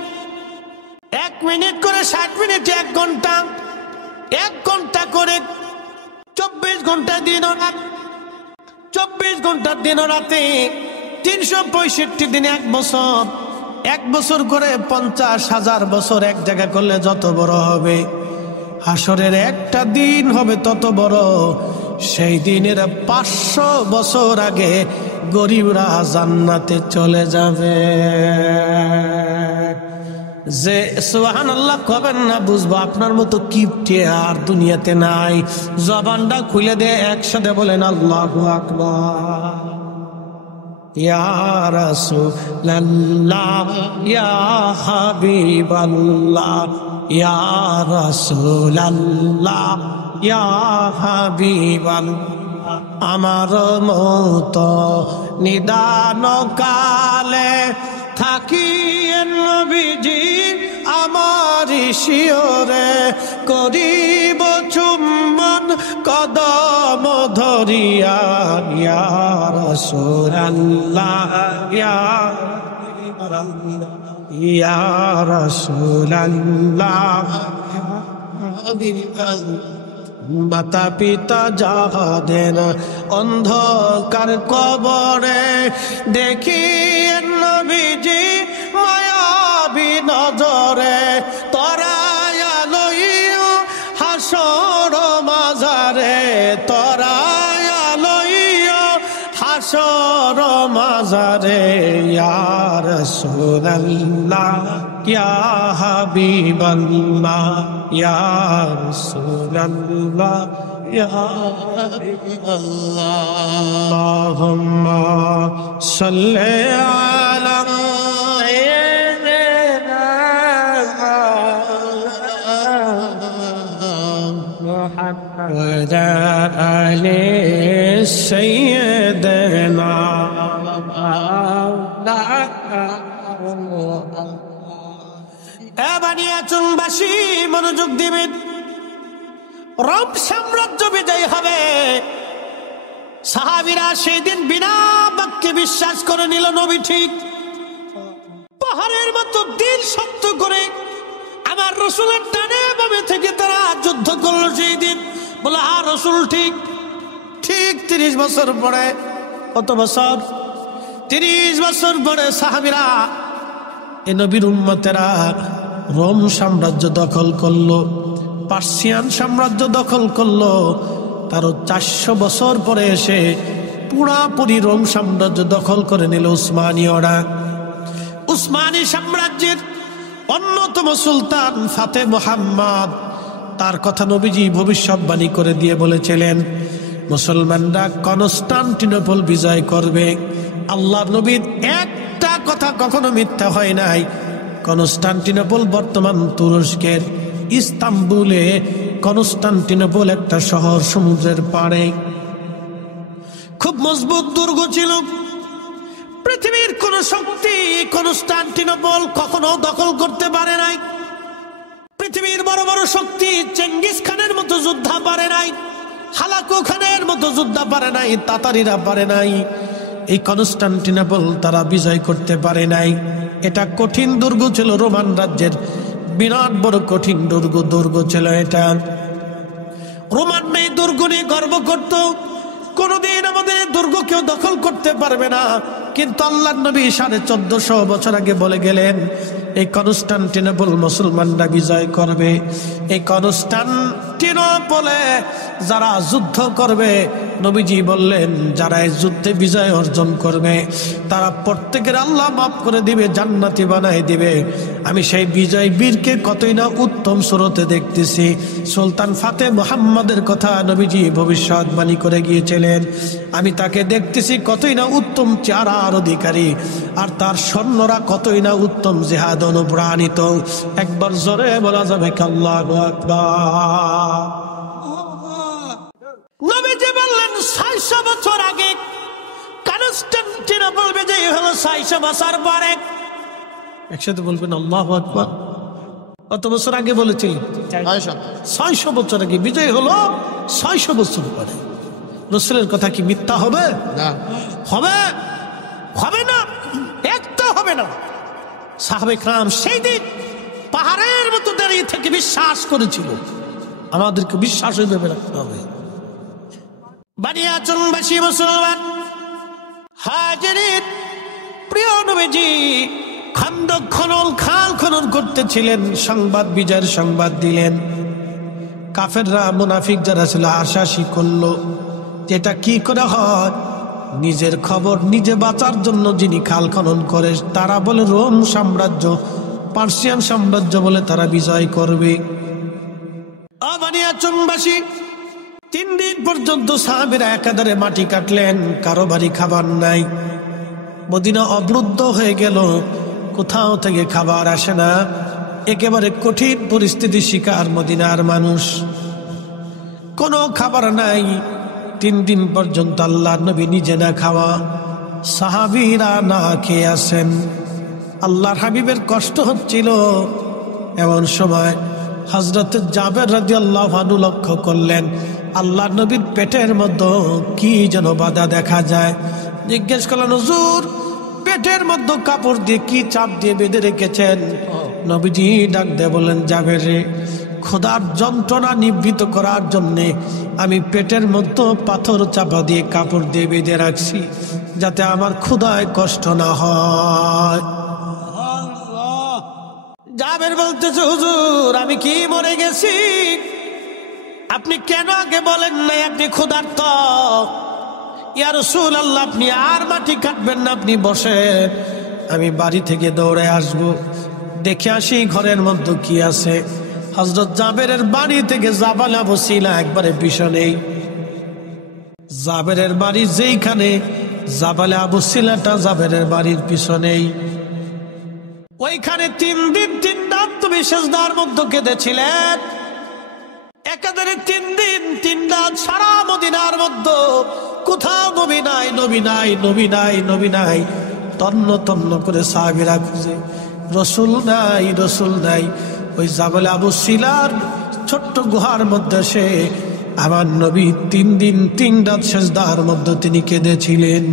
1 মিনিট করে 60 মিনিট 1 ঘন্টা, 1 ঘন্টা করে 24 ঘন্টা দিন ও রাত, 24 ঘন্টার দিন ও রাতে 365 দিনে 1 বছর, 1 বছর করে 50,000 বছর এক জায়গা করলে যত বড় হবে, হাসরের একটা দিন হবে তত বড়। সেই দিনের 500 বছর আগে গরিবরা জান্নাতে চলে যাবে। যে সুবহানাল্লাহ কবেন না, বুঝবো আপনার মতো কিপটে আর দুনিয়াতে নাই। জবানটা খুলে দিয়ে একসাথে বলেন আল্লাহু আকবার। ইয়া রাসূলুল্লাহ, ইয়া হাবিবাল্লাহ, ইয়া রাসূলুল্লাহ, ইয়া হাবিবাল্লাহ। আমার মতো নিদান কালে থাকি নবীজি আমার শিওরে, করিব চুম্বন কদম ধরিয়া, ইয়া রাসূলুল্লাহ, ইয়া রাসূলুল্লাহ। মাতা পিতা যাহাদের অন্ধকার কবরে, দেখি নবীজি মায়াবী নজরে, তরায়া লইও হাসর মাজারে, তরায়া লইও হাসর মাজারে, ইয়া রাসূলুল্লাহ, ইয়া হাবিবাল্লাহ, ইয়া রাসূলুল্লাহ, ইয়া হাবিবাল্লাহ। আল্লাহুম্মা সাল্লি আলা মুহাম্মাদ আলি সাইয়্যিদিনা। বানিয়াচুংবাসী মনোযোগ দিবেন, রোম সাম্রাজ্য বিজয় হবে। সাহাবীরা সেই দিন বিনা বাক্যে বিশ্বাস করে নিল নবী ঠিক। পাহাড়ের মতো দিল শক্ত করে আমার রসুলের টানে বামে থেকে তারা যুদ্ধ করলো সেই দিন। বলে হ্যাঁ রসুল ঠিক। ঠিক 30 বছর পরে, কত বছর? 30 বছর পরে সাহাবীরা, এ নবীর উম্মতেরা রোম সাম্রাজ্য দখল করলো, পার্সিয়ান সাম্রাজ্য দখল করলো। তারও 400 বছর পরে এসে পুরাপুরি রোম সাম্রাজ্য দখল করে নিল উসমানীয়রা। উসমানী সাম্রাজ্যের অন্যতম সুলতান ফাতে মুহাম্মদ, তার কথা নবীজি ভবিষ্যৎবাণী করে দিয়ে বলেছিলেন মুসলমানরা কনস্টান্টিনোপল বিজয় করবে। আল্লাহ নবীর একটা কথা কখনো মিথ্যা হয় নাই। কনস্টান্টিনোপল বর্তমান তুরস্কের ইস্তাম্বুলে কনস্টান্টিনোপল একটা শহর, সমুদ্রের পাড়ে। খুব মজবুত দুর্গ ছিল। পৃথিবীর কোন শক্তি কনস্টান্টিনোপল কখনো দখল করতে পারে নাই। পৃথিবীর বড় বড় শক্তি চেঙ্গিস খানের মতো যোদ্ধা পারে নাই, হালাকু খানের মতো যোদ্ধা পারে নাই, তাতারিরা পারে নাই। এই কনস্টান্টিনোপল তারা বিজয় করতে পারে নাই। এটা কঠিন দুর্গ ছিল, রোমান রাজ্যের বিরাট বড় কঠিন দুর্গ ছিল এটা। রোমান এই দুর্গ নিয়ে গর্ব করত, কোনদিন আমাদের দুর্গ কেউ দখল করতে পারবে না। কিন্তু আল্লাহর নবী 1450 বছর আগে বলে গেলেন এই কনস্টান্টিনোপল মুসলমানরা বিজয় করবে। এই কনস্টান্টিনোপলে যারা যুদ্ধ করবে, নবীজি বললেন যারা এই যুদ্ধে বিজয় অর্জন করবে তারা প্রত্যেকের আল্লাহ মাফ করে দিবে, জান্নাতি বানায় দিবে। আমি সেই বিজয় বীরকে কতই না উত্তম সুরতে দেখতেছি। সুলতান ফাতে মুহাম্মদের কথা নবীজি ভবিষ্যৎবাণী করে গিয়েছিলেন। আমি তাকে দেখতেছি কতই না উত্তম চেহারার অধিকারী, আর তার সৈন্যরা কতই না উত্তম জিহাদ অনুপ্রাণিত। একবার জোরে বলা যাবে আল্লাহু আকবার। নবীজি বললেন 600 বছর আগে কনস্টান্টিনোপল বিজয় হলো। 600 বছর পরে, একসাথে বলবেন আল্লাহু আকবার। কত বছর আগে বলেছিলেন? 600 বছর আগে বিজয় হলো। 600 বছর পরে রাসূলের কথা কি মিথ্যা হবে? না। হবে? হবে না, একটা হবে না। সাহাবে کرام সেই দিন পাহাড়ের মতো দাঁড়িয়ে থেকে বিশ্বাস করেছিল। আমাদেরকে বিশ্বাস হইবে রাখতে হবে। বানিয়াচংবাসী মুসলমান হাজিরিন, প্রিয় নবীজি খন্দক খনন, খাল খনন করতেছিলেন। সংবাদ, বিজয়ের সংবাদ দিলেন। কাফেররা, মুনাফিক যারা ছিল আশাশি করলো যেটা কি করে হয়। নিজের খবর নিজে বাঁচার জন্য যিনি খাল খনন করে তারা বলে রোম সাম্রাজ্য, পার্সিয়ান সাম্রাজ্য বলে তারা বিজয় করবে। বানিয়াচংবাসী 3 দিন পর্যন্ত সাহাবীরা একাধারে মাটি কাটলেন, কারো বাড়ি খাবার নাই। মদিনা অবরুদ্ধ হয়ে গেল, কোথাও থেকে খাবার আসে না। একেবারে কঠিন পরিস্থিতি শিকার মদিনার মানুষ, কোনো খাবার নাই। 3 দিন পর্যন্ত আল্লাহর নবী নিজে না খাওয়া, সাহাবীরা না খেয়ে আসেন। আল্লাহর হাবিবের কষ্ট হচ্ছিল। এমন সময় হযরত জাবের রাদিয়াল্লাহু আনহু লক্ষ্য করলেন আল্লাহর নবীর পেটের মধ্যে কি যেন বাধা দেখা যায়। জিজ্ঞেস করলেন, হুজুর পেটের মধ্যে কাপড় দিয়ে কি চাপ দিয়ে বেঁধে রেখেছেন? নবীজি ডাক দিয়ে বললেন, জাবের রে, খোদার যন্ত্রণা নিবৃত করার জন্যে আমি পেটের মধ্যে পাথর চাপা দিয়ে কাপড় দিয়ে বেঁধে রাখছি, যাতে আমার ক্ষুধায় কষ্ট না হয়। জাবের বলতেছে, হুজুর আমি কি মরে গেছি? আপনি কেন আগে বলেন নাই আপনি ক্ষুধার্ত? ইয়া রাসূলুল্লাহ, আপনি আর মাটি কাটবেন না, আপনি বসেন, আমি বাড়ি থেকে দৌড়ে আসব, দেখে আসি ঘরের মধ্যে কি আছে। হযরত জাবেরের বাড়ি থেকে জাবালে আবু সিলা একবারে পিছনেই। জাবেরের বাড়ি যেইখানে, জাবালে আবু সিলাটা জাবেরের বাড়ির পিছনেই। ওইখানে 3 দিন 3 রাত তুমি সিজদার মধ্যে কেঁদেছিলেন। একাধারে 3 দিন 3 রাত সারা মদিনার মধ্যে কোথাও নবী নাই, নবী নাই, নবী নাই, নবী নাই। তন্ন তন্ন করে সাহাবীরা খুঁজে, রসুল নাই, রসুল নাই। ওই জাবালে আবু সিলার ছোট্ট গুহার মধ্যে সে আমার নবী 3 দিন 3 রাত সিজদার মধ্যে তিনি কেঁদেছিলেন।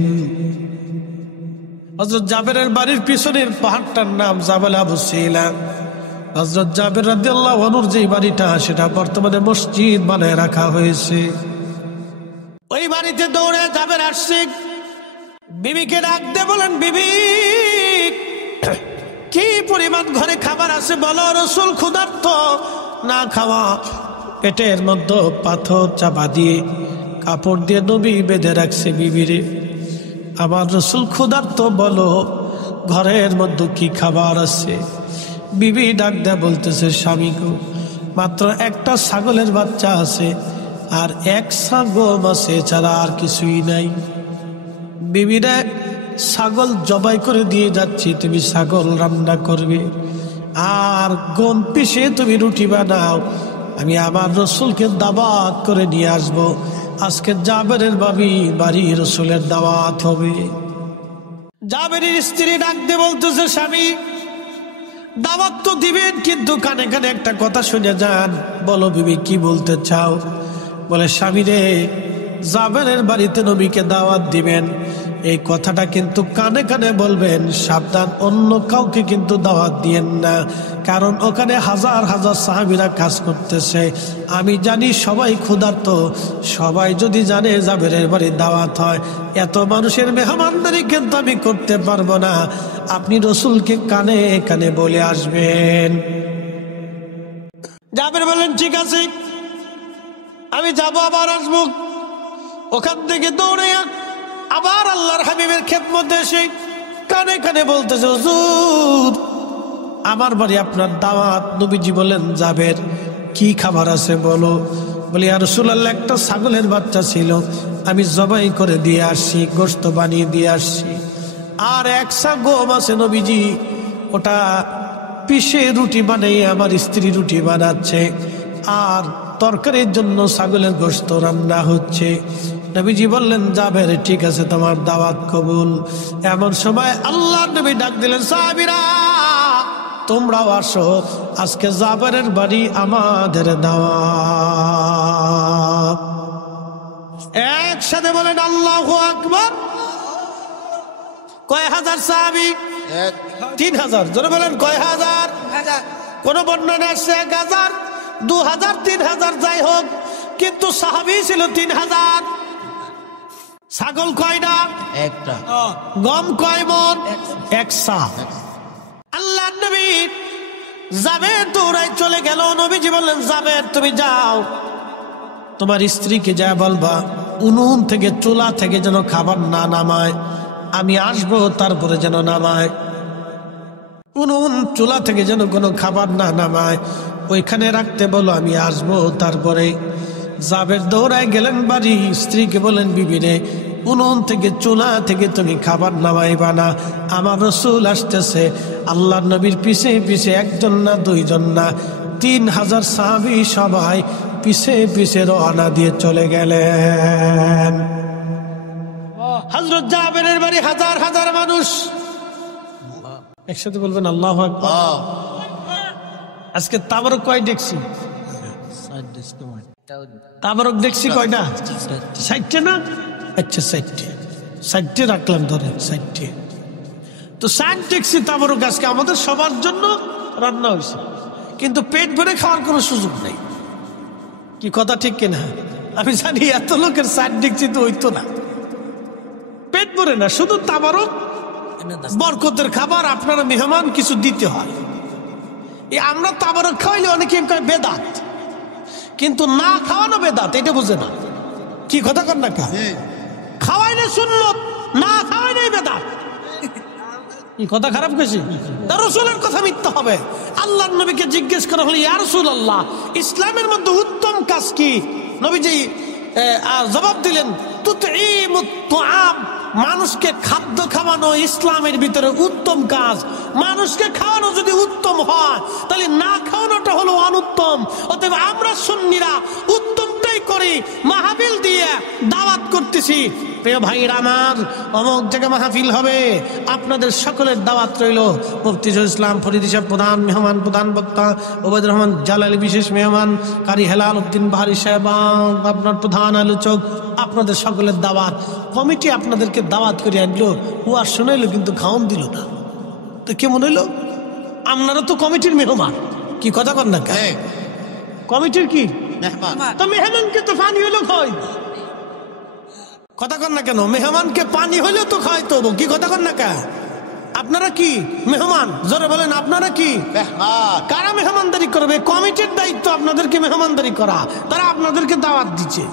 হযরত জাবেরের বাড়ির পিছনের পাহাড়টার নাম জাবালে আবু সিলা। হযরত জাবের রাদিয়াল্লাহু আনহুর যে বাড়িটা, সেটা বর্তমানে মসজিদ বানায় রাখা হয়েছে। ওই বাড়িতে দৌড়ে জাবের আসছে, বিবিকে ডাক দিয়ে বলেন, বিবি কি পরিমাণ ঘরে খাবার আছে বলো? রাসূল ক্ষুধার্ত, না খাওয়া, পেটের মধ্যে পাথর চাপা দিয়ে কাপড় দিয়ে নবী বেঁধে রাখছে। বিবিরে, আমার রাসূল ক্ষুধার্ত, বলো ঘরের মধ্যে কি খাবার আছে? বিবি ডাক দেয়া বলতেছে, স্বামী গো, মাত্র একটা ছাগলের বাচ্চা আছে আর 1 ছাগল আছে, ছাড়া আর কিছুই নাই। বিবিরা, ছাগল জবাই করে দিয়ে যাচ্ছি, তুমি ছাগল রান্না করবে আর গম পিষে তুমি রুটি বানাও, আমি আমার রাসূলকে দাওয়াত করে নিয়ে আসবো। আজকে জাবেরের বাড়ি রসুলের দাওয়াত হবে। জাবেরের স্ত্রী ডাক দিয়ে বলতেছে, স্বামী দাওয়াত তো দিবেন, কিন্তু কানে কানে একটা কথা শুনে যান। বলো বিবি, কি বলতে চাও? বলে, স্বামী রে, জাবেরের বাড়িতে নবীকে দাওয়াত দিবেন, এই কথাটা কিন্তু কানে কানে বলবেন, সাবধান অন্য কাউকে কিন্তু দাওয়াত দিয়েন না, কারণ ওখানে হাজার হাজার সাহাবীরা কাজ করতেছে। আমি জানি সবাই ক্ষুধার্ত, সবাই যদি জানে জাবেরের বাড়ি দাওয়াত হয়, এত মানুষের মেহমানদারি কিন্তু আমি করতে পারবো না। আপনি রসুলকে কানে কানে বলে আসবেন। জাবের বলেন, ঠিক আছে, আমি যাবো, আবার আসবো। ওখান থেকে দৌড়ে আবার আল্লাহর হাবিবের খেদমতে এসে কানে কানে বলতেছে, হুজুর আমার বাড়ি আপনার দাওয়াত। নবীজি বলেন, জাবের কি খাবার আছে বলো। বলি, ইয়া রাসূলুল্লাহ, একটা ছাগলের বাচ্চা ছিল, আমি জবাই করে দিয়ে আসছি, গোশত বানিয়ে দিয়ে আসছি, আর এক সা গম আছে নবীজি, ওটা পিষে রুটি বানিয়ে আমার স্ত্রী রুটি বানাচ্ছে, আর তরকারির জন্য ছাগলের গোশত রান্না হচ্ছে। নবীজি বললেন, জাবের ঠিক আছে, তোমার দাওয়াত কবুল। এমন সময় আল্লাহর নবী ডাক দিলেন, সাহাবীরা তোমরাও আসো, আজকে জাবেরের বাড়ি আমাদের দাওয়াত। একসাথে বলেন আল্লাহু আকবার। কয় হাজার সাহাবী? 3000। জোরে বলেন, কয় হাজার? কোন বর্ণনা আসছে 1000, 2000, 3000, যাই হোক, কিন্তু সাহাবী ছিল 3000। ছাগল কয়টা? একটা। গম কয় মণ? 1 সা। আল্লাহ নবী জাবের দৌড়াই চলে গেল। নবীজি বললেন, জাবের তুমি যাও, তোমার স্ত্রীকে যা বলবা উনুন থেকে, চুলা থেকে যেন খাবার না নামায়, আমি আসবো তারপরে যেন নামায়। উনুন চুলা থেকে যেন কোনো খাবার না নামায়, ওইখানে রাখতে বলো, আমি আসবো তারপরে। জাবের দৌড়ায় গেলেন বাড়ি, স্ত্রীকে বলেন, বিবিরে উনুন থেকে, চুলা থেকে তুমি খাবার নামাইবা না, আমার রসুল আসতেছে। আল্লাহ নবীর পিছে পিছে একজন না, দুইজন না, 3000 সাহাবী সবাই পিছে পিছে রওনা দিয়ে চলে গেলেন। হযরত জাবেরের বাড়ি হাজার হাজার মানুষ। একসাথে বলবেন আল্লাহু আকবার। আজকে তাবারক কয় দেখছি? তাবারক দেখছি কয়টা? 60 না? আচ্ছা 60 রাখলাম, ধরে 60। তো 60 দেখছি তাবারক আজকে আমাদের সবার জন্য রান্না হয়েছে, কিন্তু পেট ভরে খাওয়ার কোনো সুযোগ নেই। কি কথা ঠিক কিনা? আমি জানি এত লোকের 60 দেখছি তো হইতো না, পেট ভরে না, শুধু তাবারক বরকতের খাবার, আপনারা মেহমান কিছু দিতে হয়। আমরা তাবারক খাওয়াইলে অনেকে কয় বেদাত, কিন্তু না খাওয়ানো বেদাত, এটা বুঝে না। কি কথা কর না? খাওয়াইলে সুন্নত, না খাওয়াইলে বেদাত। কি কথা খারাপ কইছি? রাসূলের কথা মিথ্যা হবে। আল্লাহর নবীকে জিজ্ঞেস করা হলো, ইয়া রাসূলুল্লাহ, ইসলামের মধ্যে উত্তম কাজ কি? নবীজি জবাব দিলেন, তুতঈমুত তুআম, মানুষকে খাদ্য খাওয়ানো ইসলামের ভিতরে উত্তম কাজ। মানুষকে খাওয়ানো যদি উত্তম হয়, তাহলে না খাওয়ানোটা হলো অনুত্তম। অতএব আমরা সুন্নিরা উত্তমটাই করি, মাহফিল দিয়ে দাওয়াত করতেছি। প্রিয় ভাইরা আমার, অমুক জায়গায় মাহফিল হবে, আপনাদের সকলের দাওয়াত রইল। মুফতি ইসলাম ফরিদী সাহেব প্রধান মেহমান, প্রধান বক্তা ওবায়দুর রহমান জালালী বিশেষ মেহমান, কারি হেলাল উদ্দিন বাহারি সাহেব আপনার প্রধান আলোচক, আপনাদের সকলের দাওয়াত। কমিটি আপনাদেরকে দাওয়াত করে আনলো, ও আর শোনাইলো, কিন্তু খাওয়ান দিল না। তো কেমন হইলো? আপনারা তো কমিটির মেহমান। কি কথা কর না? কমিটির কি তো মেহমানকে তো পানি হইলো খাওয়াই, কথা কর না কেন? মেহমানকে পানি হইলেও তো খাওয়াইতে হবো। কি কথা কর না কে? আপনারা কি মেহমান? জোরে বলেন, আপনারা কি? কারা মেহমানদারি করবে? কমিটির দায়িত্ব আপনাদেরকে মেহমানদারি করা, তারা আপনাদেরকে দাওয়াত দিচ্ছে।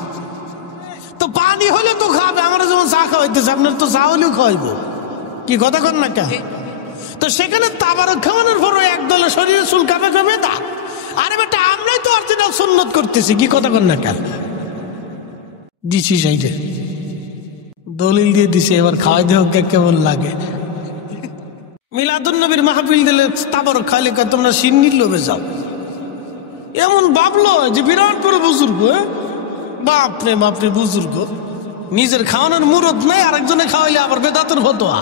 তো পানি হলে তো খাবে, আমরা যেমন চা খাওয়াইতেছে, আপনার তো চা হলেও খাওয়াইবো। কি কথা কর না কে? তো সেখানে তাবারক খাওয়ানোর পরও একদলে শরীরে চুল কাঁপে কাঁপে তা, আরে বেটা আমরাই তো অরিজিনাল সুন্নত করতেছি। কি কথা কর না কে? দিছি সাইডে দলিল দিয়ে দিছে, এবার খাওয়াই দেহ কেমন লাগে। মিলাদুন নবীর মাহফিল দিলে তাবারক খাইলে তোমরা সিন্নির লোভে যাও, এমন ভাবলো যে বিরাট বড় বুজুর্গ। বাপরে বাপরে, বুজুর্গ নিজের খাওয়ানোর মুরত নাই, আরেকজনে খাওয়াইলে আবার বেদাতের ফতোয়া।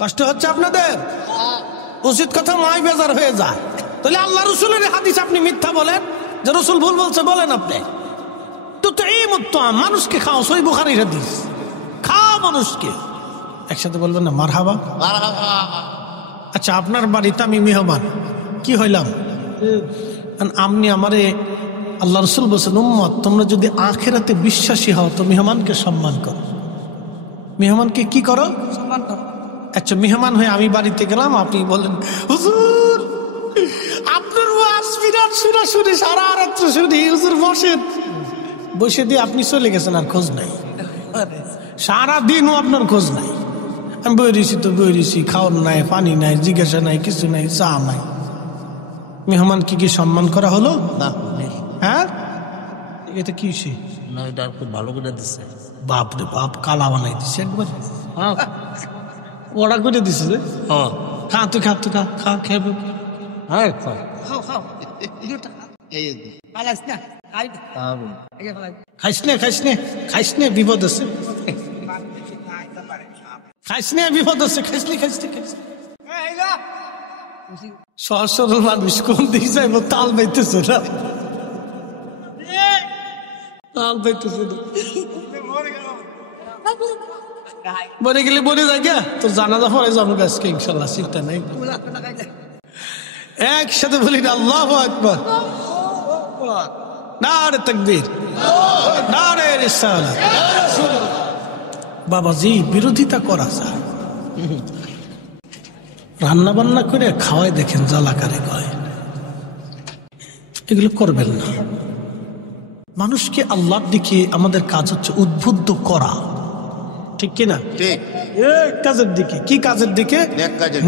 কষ্ট হচ্ছে আপনাদের? উচিত কথা নয়, বেজার হয়ে যায়। তাহলে আল্লাহ রসুলের হাদিস আপনি মিথ্যা বলেন, যে রসুল ভুল বলছে বলেন আপনি। তো এই মতো মানুষকে খাও, সই বুখারীর হাদিস, খাও মানুষকে। একসাথে বলবেন না মারহাবা? আচ্ছা, আপনার বাড়িতে আমি মেহমান, কি হইলাম? আপনি আমারে, আল্লাহ রসুল বলছেন উম্মত তোমরা যদি আখিরাতে বিশ্বাসী হও তো মেহমানকে সম্মান করো। মেহমানকে কি করো? সম্মান করো। আচ্ছা, মেহমান হয়ে আমি বাড়িতে গেলাম, আপনি বলেন হুজুর আপনার ওয়াজ বিরাট শুনাশুনি, সারা রাত্র শুনি, হুজুর বসেন। বসে দিয়ে আপনি চলে গেছেন, আর খোঁজ নাই, সারা দিনও আপনার খোঁজ নাই। আমি বই রয়েছি তো বই রয়েছি, খাওয়ার নাই, পানি নাই, জিজ্ঞাসা নাই, কিছু নাই, চা নাই। মেহমান কি সম্মান করা হলো না? হ্যাঁ, এটা কি ভালো করে দিচ্ছে, বাপ রে বাপ, কালা বানাই দিচ্ছে একবার, ওরা করে দিচ্ছে যে খা, তুই খা, তুই খা, খা, খেয়ে খাইস নে, খাইস নে, খাইস নে, বিপদ আছে, খাইস নে, বিপদ আছে, খাইস নে, খাইস নে, খাইস নে। সহজ সরল মানুষ কোন দিকে যাইব, তাল পাইতেছে না, তাল পাইতেছে না। মরে গেলে মরে যায় গা, তো জানাজা পরে যাবো আজকে ইনশাল্লাহ, চিন্তা নাই। একসাথে বলি না আল্লাহু আকবার, নারে তাকবীর, নারে রিসালাত। বাবাজি, বিরোধিতা করা যায়, রান্না বান্না করে খাওয়াই দেখেন জ্বালাকারে কয়, এগুলো করবেন না। মানুষকে আল্লাহর দিকে আমাদের কাজ হচ্ছে উদ্বুদ্ধ করা, ঠিক কিনা? কাজের দিকে, কি কাজের দিকে?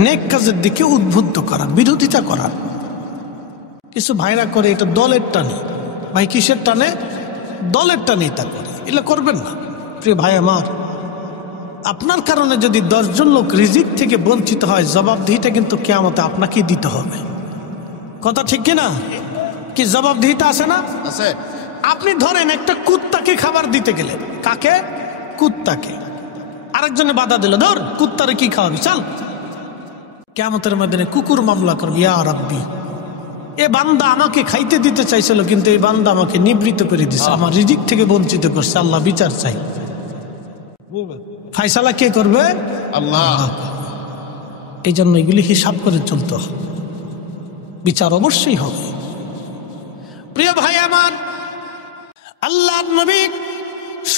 নেক কাজের দিকে উদ্বুদ্ধ করা, বিরোধিতা করা। কিছু ভাইরা করে এটা দলের টানে, ভাই কিসের টানে? দলের টানে তা করে, এগুলো করবেন না। প্রিয় ভাই আমার, আপনার কারণে যদি 10 জন লোক রিজিক থেকে বঞ্চিত হয়, জবাবদিহিটা কিন্তু কিয়ামতে আপনাকেই দিতে হবে। কথা ঠিক কিনা? কি জবাবদিহিতা আছে না? আছে। আপনি ধরেন একটা কুত্তাকে খাবার দিতে গেলেন, কাকে? কুত্তাকে। আরেকজনে বাধা দিল, ধর কুত্তারে কি খাওয়াবি, চল। কিয়ামতের ময়দানে কুকুর মামলা করবে, ইয়া রাব্বি, এ বান্দা আমাকে খাইতে দিতে চাইছিল, কিন্তু এই বান্দা আমাকে নিবৃত্ত করে দিচ্ছে, আমার রিজিক থেকে বঞ্চিত করছে, আল্লাহ বিচার চাই। ফায়সালা কে করবে? আল্লাহ। এই জন্য এগুলি হিসাব করে চলতে হবে, বিচার অবশ্যই হবে। প্রিয় ভাই আমার, আল্লাহর নবী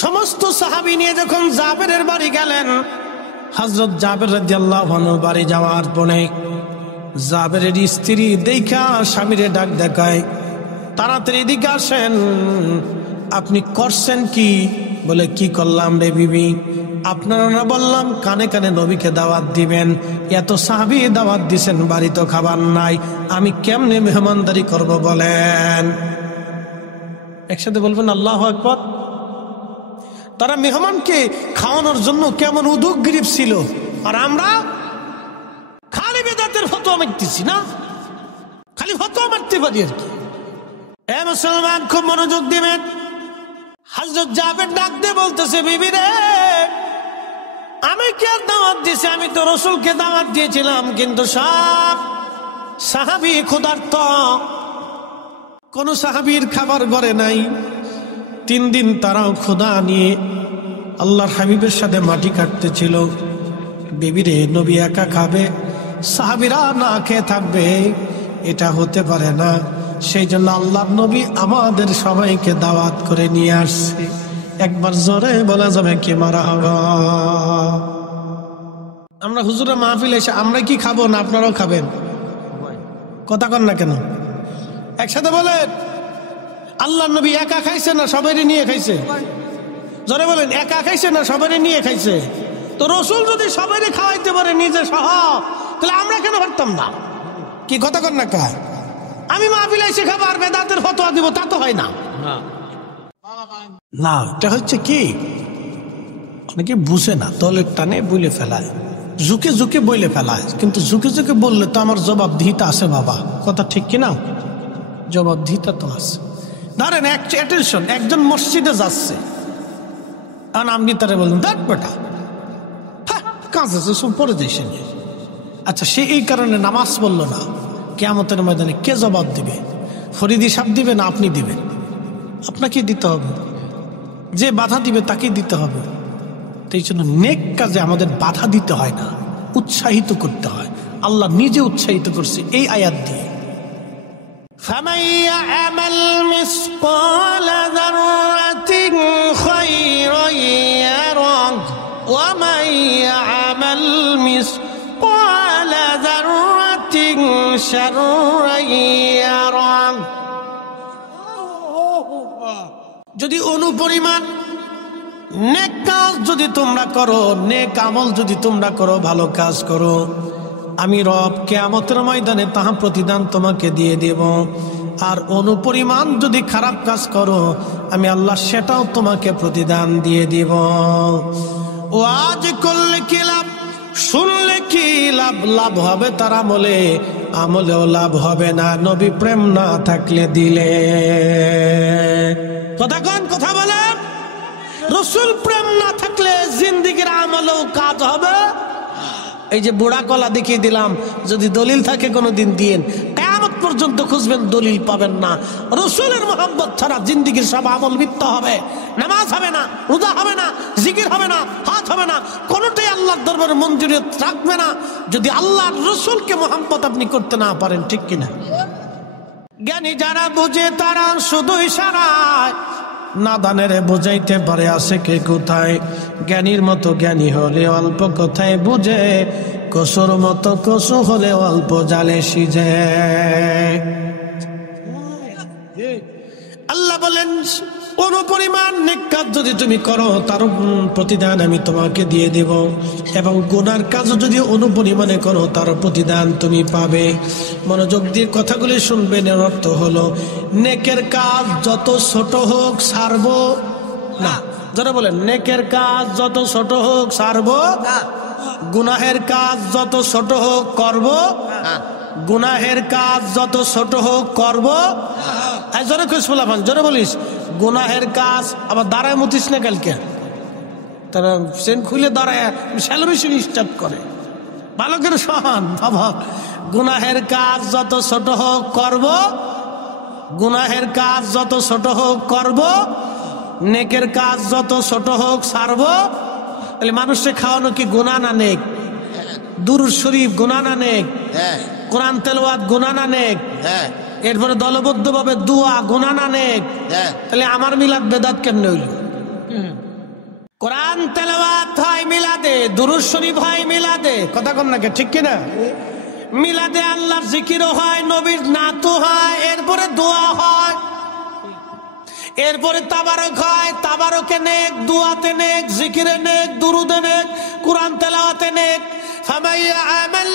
সমস্ত সাহাবী নিয়ে যখন জাবেরের বাড়ি গেলেন, হযরত জাবের রাদিয়াল্লাহু আনহু বাড়ি যাওয়ার পরে জাবেরের স্ত্রী দেখা স্বামীরে ডাক দেখায়, তাড়াতাড়ি এদিকে আসেন, আপনি করছেন কি? বলে কি করলাম রে বিবি? আপনারা না বললাম কানে কানে নবীকে দাওয়াত দিবেন, এত সাহাবী দাওয়াত দিছেন, বাড়ি তো খাবার নাই, আমি কেমনে মেহমানদারি করব বলেন? একসাথে বলবেন আল্লাহু আকবার। তারা মেহমানকে খাওয়ানোর জন্য কেমন উদ্যোগগ্রীব ছিল, আর আমরা খালি বেদাতের ফতোয়া মারতেছি না, খালি ফতোয়া মারতে পারি আর কি। এ মুসলমান, খুব মনোযোগ দিবেন। হযরত জাবের ডাক দিয়ে বলতেছে, বিবি রে, আমি কি আর দাওয়াত দিয়েছি? আমি তো রাসূলকে দাওয়াত দিয়েছিলাম, কিন্তু সব সাহাবী ক্ষুধার্ত, কোন সাহাবীর খাবার ঘরে নাই। 3 দিন তারাও ক্ষুধা নিয়ে আল্লাহর হাবিবের সাথে মাটি কাটতেছিল। বিবি রে, নবী একা খাবে, সাহাবীরা না খেয়ে থাকবে, এটা হতে পারে না। সেই জন্য আল্লাহর নবী আমাদের সবাইকে দাওয়াত করে নিয়ে আসছে। একবার জোরে বলা যাবে কি মারহাবা? আমরা হুজুরের মাহফিলে এসে আমরা কি খাবো না আপনারাও খাবেন? কথা কন না কেন? একসাথে বলেন, আল্লাহর নবী একা খাইছে না সবাইরে নিয়ে খাইছে? জোরে বলেন, একা খাইছে না সবাইরে নিয়ে খাইছে? তো রাসূল যদি সবাইরে খাওয়াইতে পারে নিজে সহ, তাহলে আমরা কেন পারতাম না? কি কথা কন না কা? আমি মাহফিলে এসে খাবো আর বেদাতের ফতোয়া দিব, তা তো হয় না। না, এটা হচ্ছে কি, অনেকে বুঝে না, দলের টানে বলে ফেলায়, ঝুঁকে ঝুঁকে বলে ফেলায়। কিন্তু ঝুঁকে ঝুঁকে বললে তো আমার জবাবদিহিতা আছে বাবা, কথা ঠিক কিনা? জবাবদিহিতা তো আছে। ধরেন অ্যাটেনশন, একজন মসজিদে যাচ্ছে, আর আপনি তারা বললেন দেখ বেটা, হ্যাঁ কাজ আছে, সব পরে যাই সে নিয়ে। আচ্ছা, সে এই কারণে নামাজ পড়লো না, কিয়ামতের ময়দানে কে জবাব দিবে? ফরিদি সাহেব দিবে না আপনি দিবেন? আপনাকে দিতে হবে। যে বাধা দিবে তাকে দিতে হবে। তো এই জন্য নেক কাজে আমাদের বাধা দিতে হয় না, উৎসাহিত করতে হয়। আল্লাহ নিজে উৎসাহিত করছে এই আয়াত দিয়ে। فَمَن يَعْمَلْ مِثْقَالَ ذَرَّةٍ خَيْرًا يَرَهُ وَمَن يَعْمَلْ مِثْقَالَ ذَرَّةٍ شَرًّا يَرَهُ। যদি অনুপরিমাণ নেক কাজ যদি তোমরা করো, নেক আমল যদি তোমরা করো, ভালো কাজ করো, আমি রব কিয়ামতের ময়দানে তাহা প্রতিদান তোমাকে দিয়ে দেব। আর অনুপরিমাণ যদি খারাপ কাজ করো, আমি আল্লাহ সেটাও তোমাকে প্রতিদান দিয়ে দিব। ও আজ করলে কি লাভ, শুনলে কি লাভ? লাভ হবে তার আমলে, আমলেও লাভ হবে না নবী প্রেম না থাকলে দিলে। কথা কন, কথা বলেন। রসুল প্রেম না থাকলে জিন্দিগির আমলেও কাজ হবে। এই যে বুড়া কলা দেখিয়ে দিলাম, যদি দলিল থাকে কোনোদিন দিয়েন, কিয়ামত পর্যন্ত খুঁজবেন দলিল পাবেন না। রসুলের মোহাম্মত ছাড়া জিন্দিগির সব আমল মিথ্যা হবে। নামাজ হবে না, রোজা হবে না, জিকির হবে না, হাত হবে না, কোনোটাই আল্লাহর দরবারে মঞ্জুরিয়ত রাখবে না যদি আল্লাহর রসুলকে মোহাম্মত আপনি করতে না পারেন, ঠিক কিনা? জ্ঞানী যারা বুঝে তারা শুধু ইশারায়, নাদানেরে বুঝাইতে পারে আছে কে কোথায়। জ্ঞানীর মতো জ্ঞানী হলে অল্প কথায় বুঝে, কসুর মতো কসু হলে অল্প জালে সিজে। আল্লাহ বলেন অনুপরিমাণ নেক কাজ যদি তুমি করো, তার প্রতিদান আমি তোমাকে দিয়ে দেব, এবং গুনার কাজ যদি অনুপরিমাণে করো, তার প্রতিদান তুমি পাবে। মনোযোগ দিয়ে কথাগুলি শুনবেন। এর অর্থ হলো নেকের কাজ যত ছোট হোক ছাড়বো না। যারা বলেন নেকের কাজ যত ছোট হোক ছাড়বো, গুনাহের কাজ যত ছোট হোক করব, গুনাহের কাজ যত ছোট হোক করব। জোরে খুশ বলাম, জোরে বলিস গুনাহের কাজ। আবার দাঁড়ায় মতিস না কালকে, তারা সেন খুলে দাঁড়ায় সেলিব্রেশন স্টার্ট করে। ভালো করে শোন বাবা, গুনাহের কাজ যত ছোট হোক করব, গুনাহের কাজ যত ছোট হোক করব, নেকের কাজ যত ছোট হোক ছাড়বো। তাহলে মানুষকে খাওয়ানো কি গুনাহ না নেক? দুরূদ শরীফ গুনাহ না নেক? কোরআন তেলাওয়াত গুনাহ না নেক? এরপরে দলবদ্ধ ভাবে দোয়া গুনাহ না নেক? তাহলে আমার মিলাদ বেদাত কেমনে হইল? কোরআন তেলাওয়াত হয় মিলাদে, দুরূদ শরীফ হয় মিলাদে, কথা কম নাকি, ঠিক কিনা? মিলাদে আল্লাহর জিকিরও হয়, নবীর নাতও হয়, এরপরে দোয়া হয়, এরপরে তাবারক হয়, তাবারকে নেক, দোয়াতে নেক, জিকিরে নেক, দুরুদে নেক, কোরআন তেলাওয়াতে নেক। ফামান ইয়ামাল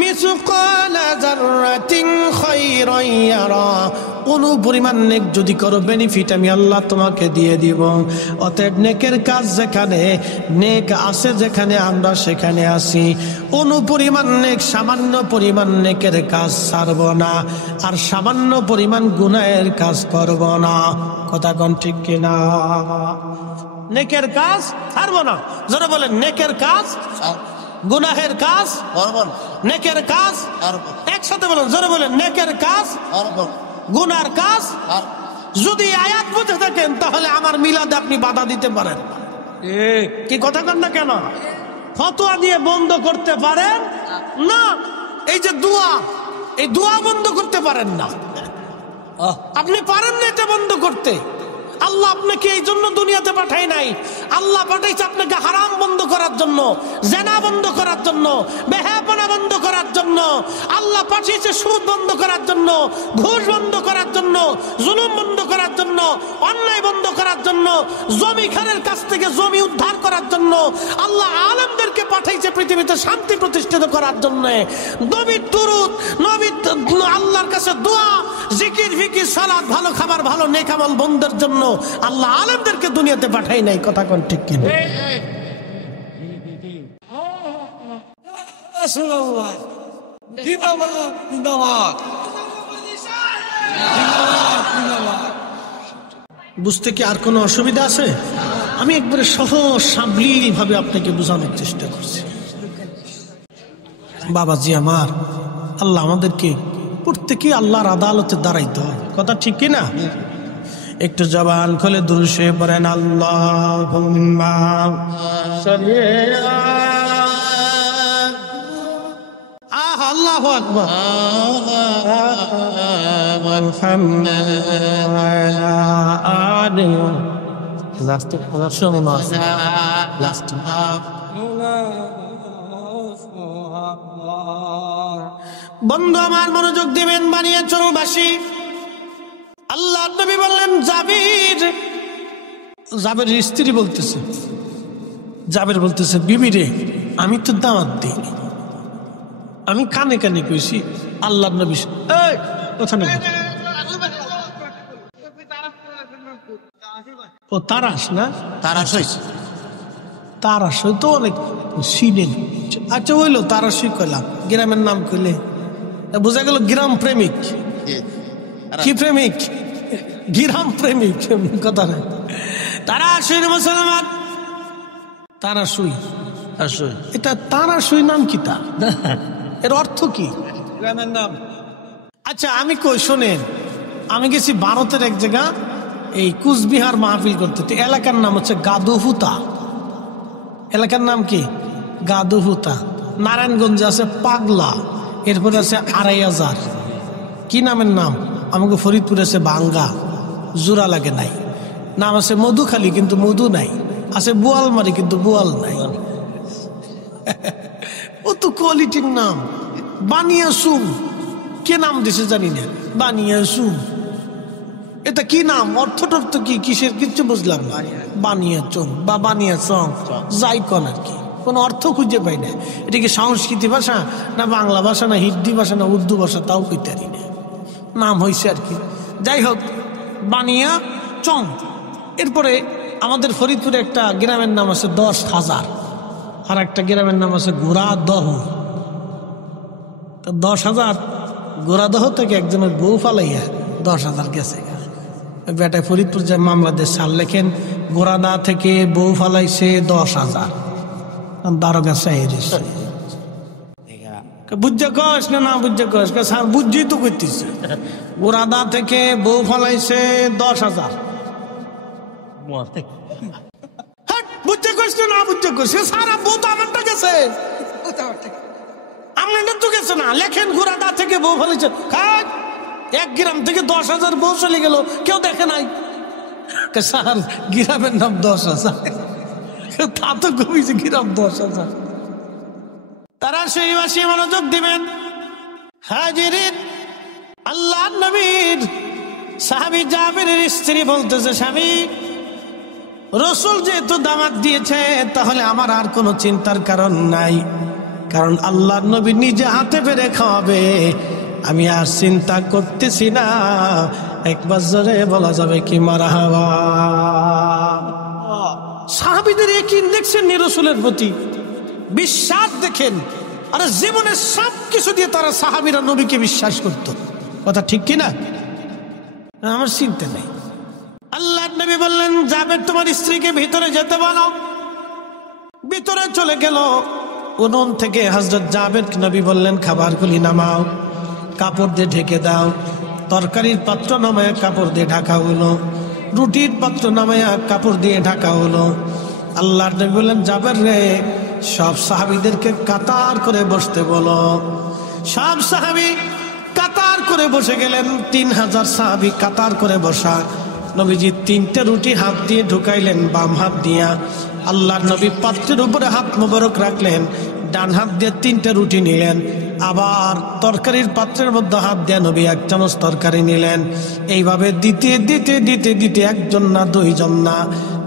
মিসকালা যাররাতিন খায়রান ইয়ারা। অনুপরিমাণ নেক যদি করো, বেনিফিট আমি আল্লাহ তোমাকে দিয়ে দিব। অতএব নেকের কাজ যেখানে নেক আছে, যেখানে আমরা সেখানে আসি। অনুপরিমাণ নেক, সামান্য পরিমাণ নেকের কাজ ছাড়ব না, আর সামান্য পরিমাণ গুনাহের কাজ করব না। কথা কোন ঠিক কিনা? নেকের কাজ ছাড়ব না। যারা বলেন নেকের কাজ, গুনাহের কাজ, নেকের কাজ একসাথে বলেন, যারা বলেন নেকের কাজ, গুনার কাজ। যদি আয়াত বুঝে থাকেন তাহলে আমার মিলাদে আপনি বাধা দিতে পারেন। কি কথা কন না কেন? ফতোয়া দিয়ে বন্ধ করতে পারেন না। এই যে দোয়া, এই দোয়া বন্ধ করতে পারেন না, আপনি পারেন না এটা বন্ধ করতে। আল্লাহ আপনাকে এই জন্য দুনিয়াতে পাঠায় নাই। আল্লাহ পাঠাইছে আপনাকে হারাম বন্ধ করার জন্য, জেনা বন্ধ করার জন্য, বেহায়াপনা বন্ধ করার জন্য। আল্লাহ পাঠিয়েছে সুদ বন্ধ করার জন্য, ঘুষ বন্ধ করার জন্য, জুলুম বন্ধ করার জন্য, অন্যায় বন্ধ করার জন্য, জমি খানের কাছ থেকে জমি উদ্ধার করার জন্য। আল্লাহ আলেমদেরকে পাঠাইছে পৃথিবীতে শান্তি প্রতিষ্ঠিত করার জন্য। নবীর দুরূদ, নবীর আল্লাহর কাছে দোয়া, জিকির, ফিকির, সালাত, ভালো খাবার, ভালো নেক আমল বন্ধের জন্য আল্লাহ আলেমদেরকে দুনিয়াতে পাঠাই নাই। কথা কোন ঠিক কিনা? বুঝতে কি আর কোনো অসুবিধা আছে? আমি একবারে সহজ সাবলীল ভাবে আপনাকে বোঝানোর চেষ্টা করছি। বাবাজি আমার, আল্লাহ আমাদেরকে প্রত্যেকে আল্লাহর আদালতে দাঁড়াইতে হয়, কথা ঠিক কিনা? একটু জবান খুলে দুরূদ শরীফ পড়েন, আল্লাহুম্মা সাল্লি আল্লাহু আকবার বন্ধু আমার মনোযোগ দিবেন। বানিয়ে চরবাসী আল্লাহ নবী বললেন, জাবেরের স্ত্রী বলতেছে, জাবের বলতেছে, বিবি রে আমি তো দাওয়াত দিইনি, আমি কানে কানে কইছি আল্লাহ নবী। এই কথা না, ও তারাস না, তারাস হয়েছে, তারাস হয়তো অনেক সিনেন। আচ্ছা হইলো তারাসই কইলাম, গ্রামের নাম কইলে বোঝা গেল গ্রাম প্রেমিক। কি প্রেমিক? গ্রাম প্রেমিক, কথা নাই। তারাসই মুসলমান, তারাসই, এটা তারাসই নাম কি? তা এর অর্থ কি? গ্রামের নাম। আচ্ছা আমি কই শোনেন, আমি গেছি ভারতের এক জায়গা, এই কুচবিহার মাহফিল করতে। এলাকার নাম হচ্ছে গাদুহুতা। এলাকার নাম কি? গাদুহুতা। নারায়ণগঞ্জে আছে পাগলা, এরপরে আছে ২৫০০। কি নামের নাম? আমাকে ফরিদপুরে আছে বাঙ্গা, জোড়া লাগে নাই। নাম আছে মধুখালী, কিন্তু মধু নাই। আছে বোয়ালমারি, কিন্তু বোয়াল নাই। ও তো কোয়ালিটির নাম। বানিয়াসুম, কে নাম দিছে জানি না, বানিয়াসুম। এটা কি নাম? অর্থ কি, কিসের? কিচ্ছু বুঝলাম না। বানিয়াচং বা বানিয়াচং, যাই কন আর কি, কোন অর্থ খুঁজে পাই না। এটা কি সংস্কৃতি ভাষা, না বাংলা ভাষা, না হিন্দি ভাষা, না উর্দু ভাষা, তাও কইতে পারি না। নাম হয়েছে আর কি। যাই হোক, বানিয়াচং। এরপরে আমাদের ফরিদপুরে একটা গ্রামের নাম আছে ১০,০০০, আর একটা গ্রামের নাম আছে গোড়াদহ। ১০,০০০ গোড়াদহ থেকে একজনের বউ ফালাইয়া ১০,০০০ গেছে। বেটায় ফরিদপুর যে মামলাদের সাল লেখেন, গোড়াদা থেকে বউ ফালাইছে ১০,০০০। দারোগা সাহেব বুঝছে কস না বুঝছে কস, স্যার বুঝছি তো করতেছি। গোড়াদা থেকে বউ ফালাইছে ১০,০০০। বুঝছে কস না বুঝছে কস, সারা বউ তো আমারটা গেছে, আপনার তো গেছে না। লেখেন গোড়াদা থেকে বউ ফালাইছে। এক গ্রাম থেকে ১০,০০০ বউ চলে গেল, কেউ দেখে নাই। স্যার গ্রামের নাম ১০,০০০, তা তো কমিছে গ্রাম ১০,০০০। তারা সেই বাসী মনোযোগ দিবেন। হাজিরিন, আল্লাহ নবীর সাহাবী জাবেরের স্ত্রী বলতেছে, স্বামী রাসূল যেহেতু দাওয়াত দিয়েছে, তাহলে আমার আর কোনো চিন্তার কারণ নাই, কারণ আল্লাহ নবী নিজে হাতে বেড়ে খাওয়াবে, আমি আর চিন্তা করতেছি না। একবার জোরে বলা যাবে কি মারহাবা। সাহাবীদের ইয়াকিন দেখছেন রাসূলের প্রতি, বিশ্বাস দেখেন। আরে জীবনের সব কিছু দিয়ে তারা সাহাবীরা নবীকে বিশ্বাস করত, কথা ঠিক কিনা? আমার চিন্তা নেই। আল্লাহ নবী বললেন, জাবের তোমার স্ত্রীকে ভিতরে যেতে বলো। ভিতরে চলে গেল। উনুন থেকে হযরত জাবের নবী বললেন, খাবারগুলি নামাও, কাপড় দিয়ে ঢেকে দাও। তরকারির পাত্র নামায়া কাপড় দিয়ে ঢাকা হলো, রুটির পাত্র নামায়া কাপড় দিয়ে ঢাকা হলো। আল্লাহ নবী বললেন, জাবের রে, সব সাহাবীদেরকে কাতার করে বসতে বলো। সব সাহাবী কাতার করে বসে গেলেন। ৩,০০০ সাহাবী কাতার করে বসা। নবীজি ৩টে রুটি হাত দিয়ে ঢুকাইলেন, বাম হাত দিয়া। আল্লাহ নবী পাত্রের উপরে হাত মোবারক রাখলেন, ডান হাত দিয়ে ৩টে রুটি নিলেন। আবার তরকারির পাত্রের মধ্যে হাত দিয়ে নবী ১ চামচ তরকারি নিলেন। এইভাবে দিতে দিতে দিতে দিতে একজন না দুইজন না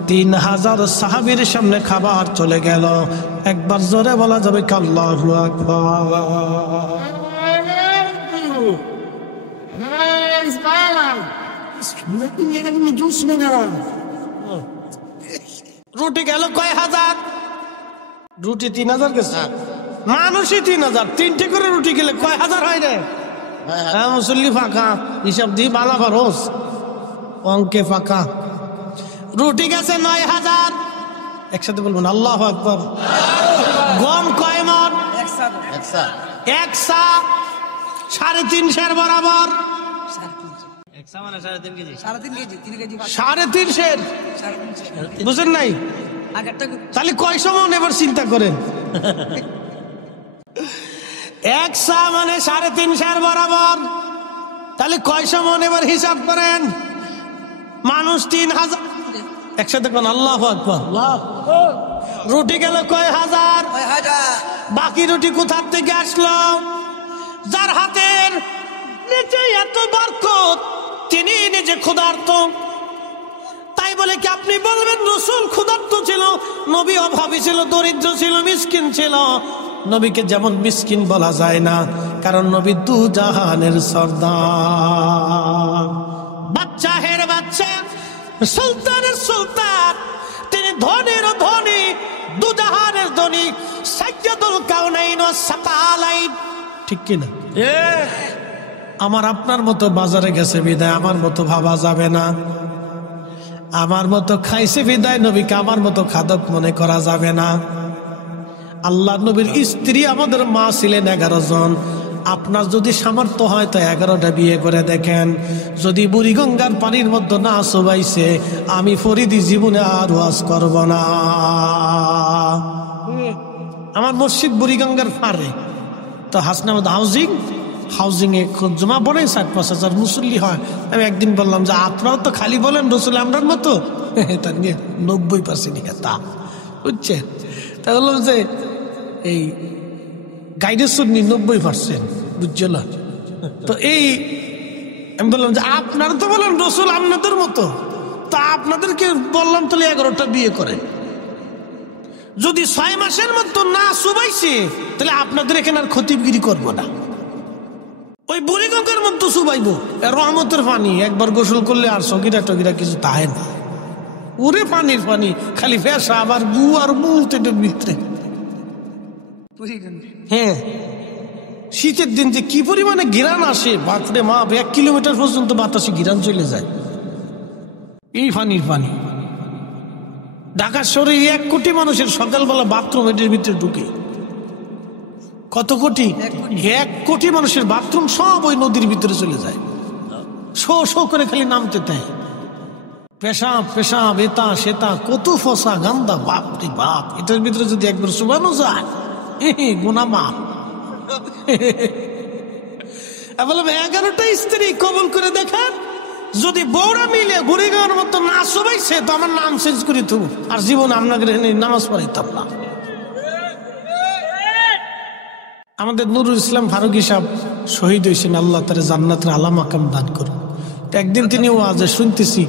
৩,০০০ সাহাবীর সামনে খাবার চলে গেল। একবার জোরে বলা যাবে কি আল্লাহু আকবার। রুটি গেল কয় হাজার? রুটি ৩,০০০ গেছে, মানুষই ৩,০০০। ৩টে করে রুটি গেলে কয় হাজার হয় রে? হ্যাঁ মুসল্লি ফাঁকা, হিসাব দিয়ে বালা খরচ, অঙ্কে ফাঁকা। রুটি গেছে 9,000, একসাথে বলবেন আল্লাহু আকবার। গম কয় মণ? এক সা, 3.5 বরাবর। 3.5 বুঝেন নাই? তাহলে কয় সমান এবার চিন্তা করেন। 1 সা মানে 3.5 বরাবর, তাহলে কয় সমান এবার হিসাব করেন। মানুষ 3,000, একসাথে কোন আল্লাহু আকবার। রুটি গেল কয় হাজার, বাকি রুটি কোথা থেকে আসলো? যার হাতের নিচে এত বরকত তিনি নিজে ক্ষুধার্ত। তাই বলে কি আপনি বলবেন রাসূল ক্ষুধার্ত ছিল, নবী অভাবী ছিল, দরিদ্র ছিল, মিসকিন ছিল? নবীকে যেমন মিসকিন বলা যায় না, কারণ নবী দু জাহানের সর্দার, বাদশাহের বাদশা, সুলতানের সুলতান, তিনি ধনীর ধনী, দু জাহানের ধনী, সাইয়্যিদুল কাউনাইন ওয়াস সাকালাইন। ঠিক কিনা? আমার আপনার মতো বাজারে গেছে বিদায় আমার মতো ভাবা যাবে না, আমার মতো খাইছে বিদায় নবীকে আমার মতো খাদক মনে করা যাবে না। আল্লাহ নবীর স্ত্রী আমাদের মা ছিলেন 11 জন। আপনার যদি সামর্থ্য হয় তো 11টা বিয়ে করে দেখেন। যদি বুড়িগঙ্গার পানির মধ্যে না চুবাইছে, আমি ফরিদি জীবনে আর ওয়াজ করব না। আমার মসজিদ বুড়িগঙ্গার পারে, তো হাসনাবাদ হাউজিং এ জমা পড়ে 4-5 হাজার মুসল্লি হয়। আমি একদিন বললাম যে আপনারা তো খালি বলেন রসুল আমরার মতো, তার নিয়ে 90% তা বুঝছেন। তা বললাম যে এই গাইডের শুনি 90%, বুঝছিল? তো এই আমি বললাম যে আপনারা তো বলেন রসুল আপনাদের মতো, তা আপনাদেরকে বললাম তাহলে 11টা বিয়ে করে। যদি 6 মাসের মতো না সুবাইছে তাহলে আপনাদের এখানে আর খতিবগিরি করবো না, ওই বুড়িগঙ্গার মধ্যে সুবাইবো। রহমতের পানি, একবার গোসল করলে আর সগিরা টগিরা কিছু তাহে না, ওরে পানির পানি, খালি ফেসা আবার গু আর মুতের ভিতরে। হ্যাঁ, শীতের দিন যে কি পরিমাণে ঘিরান আসে, বাপরে মা, 1 কিলোমিটার পর্যন্ত বাতাসে ঘিরান চলে যায় এই পানির পানি। ঢাকা শহরে 1 কোটি মানুষের সকালবেলা বাথরুম এটার ভিতরে ঢুকে। কত কোটি? 1 কোটি মানুষের বাথরুম সব ওই নদীর ভিতরে চলে যায়, শো করে খালি নামতে দেয়। পেশাব এটা সেটা কত ফসা গান্দা, বাপরে বাপ। এটার ভিতরে যদি একবার শুবানো যায় গুনাহ মাফ। বললাম 11টা স্ত্রী কবুল করে দেখেন, যদি বউরা মিলে বুড়িগঙ্গার মতো না শুবাইছে তো আমার নাম চেঞ্জ করে দেব, আর জীবন আপনাদের নামাজ পড়াইতাম না। আমাদের নুরুল ইসলাম ফারুকী সাহেব শহীদ হয়েছেন, আল্লাহ তার জান্নাতের আলা মাকাম দান করুন। একদিন তিনি ওয়াজে শুনতেছি,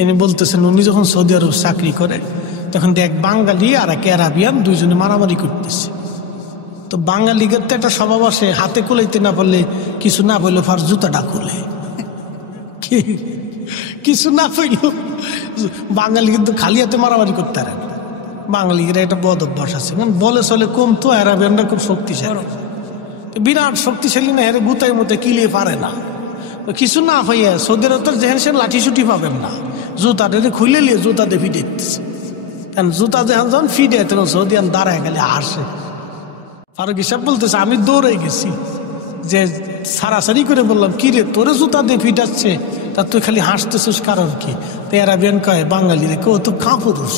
ইনি বলতেছেন উনি যখন সৌদি আরব চাকরি করে তখন এক বাঙালি আর এক আরাবিয়ান দুইজনে মারামারি করতেছে। তো বাঙালিদের তো একটা স্বভাব আসে, হাতে কুলাইতে না পারলে কিছু না পাইলে ফার জুতাটা খুলে, কিছু না পাইল। বাঙালি কিন্তু খালি হাতে মারামারি করতে পারে না, বাঙালিরা একটা বদ অভ্যাস আছে, বলে চলে কম, তো আরাবিয়ানরা খুব শক্তিশালী, বিরাট শক্তিশালী না, এর গুতাই মতে কিলিয়ে পারে না। কিছু না হইয়া সৌদি আরব যেহেন সে লাঠি সুটি পাবেন না, জুতা খুলে নিয়ে জুতা দিয়ে ফিটে দিচ্ছে। কারণ জুতা যেখান যখন ফিটে তখন সৌদিয়ান দাঁড়ায় গেলে আসে। ফারুকী সাহেব বলতেছে আমি দৌড়ে গেছি, যে সারাসারি করে বললাম কি রে তোরে জুতা দিয়ে ফিটাচ্ছে, তা তুই খালি হাসতেছিস কারণ কি? তো আরাবিয়ান কয় বাঙালি রে, কেউ তো কাপুরুষ।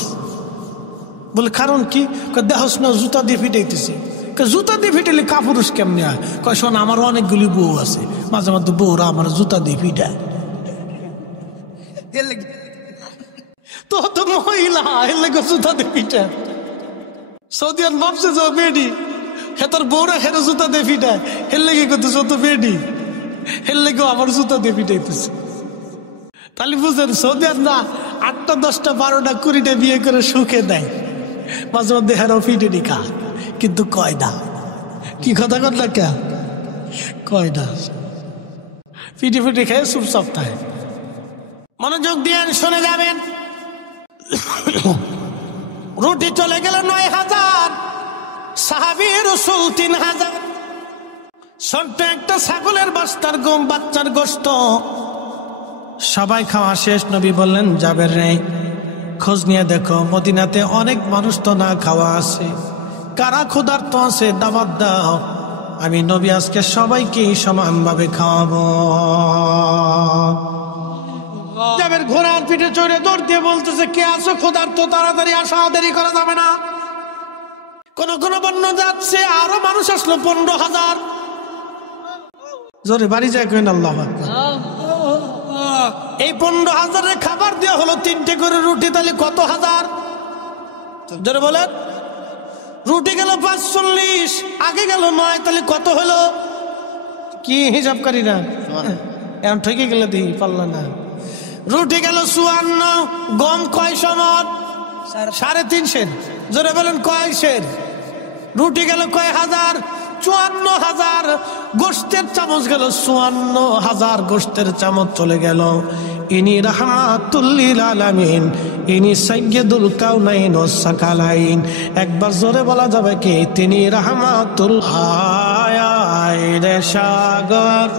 বলে কারণ কি? দেহস না জুতা দিয়ে ফিটাইতেছে। জুতা দিয়ে ফিটাইলে কাপুরুষ কেমনি হয়? কয় শোন, আমার অনেকগুলি বউ আছে, মাঝে মাঝে বউরা আমার জুতা দিয়ে ফিটায়। তো তো মহিলা এর লেগে জুতা দিয়ে ফিটায়। সৌদিয়ান ভাবছে যে বেডি, হে তোর বউরা হেরে জুতা দিয়ে ফিটায়, এর লেগে করতেছে তো বেডি, এর লেগেও আমার জুতা দিয়ে ফিটাইতেছে। তাহলে বুঝেন সৌদিয়ান না 8টা 10টা 12টা 20টা বিয়ে করে সুখে দেয়, মাঝে মধ্যে হেরাও ফিটে নি খা, কিন্তু কয় না। কি কথা কর না কে কয় না, ফিটে ফিটে খেয়ে চুপ সপ্তাহে। মনোযোগ দিয়ে শুনে যাবেন। রুটি চলে গেল 9,000, সাহাবী রাসূল 3,000, ছোট্ট একটা ছাগলের বাচ্চার গোশত সবাই খাওয়া শেষ। নবী বললেন, জাবের রে, খোঁজ নিয়ে দেখো মদিনাতে অনেক মানুষ তো না খাওয়া আছে, কারা ক্ষুধার্ত আছে দাওয়াত দাও, আমি নবী আজকে সবাইকে সমানভাবে খাওয়াবো। জাবের ঘোড়ার পিঠে চড়ে দৌড় দিয়ে বলতেছে, কে আছো ক্ষুধার্ত, তাড়াতাড়ি আসো, দেরি করা যাবে না। কোন কোন বর্ণনা যাচ্ছে আরো মানুষ আসলো 15,000। জোরে বাড়ি যায় কেন আল্লাহু আকবার। এই 15,000 খাবার দেওয়া হলো 3টে করে রুটি, তাহলে কত হাজার? জোরে বলেন। রুটি গেল 45, আগে গেল 9, তাহলে কত হলো? কি হিসাবকারী না এখন ঠকে গেলে দিই পারল না। রুটি গেল 54, গম কয় সমান? 350। জোরে বলেন কয় সের? রুটি গেল কয় হাজার? 54,000। গোশতের চামচ গেল 54,000, গোশতের চামচ চলে গেল। ইনি রাহমাতুল লিল আলামিন, ইনি সাইয়্যিদুল কাউনাইন ওয়াস সাকালাইন। একবার জোরে বলা যাবে কি? তিনি রাহমাতুল আয়ায়ে সাগর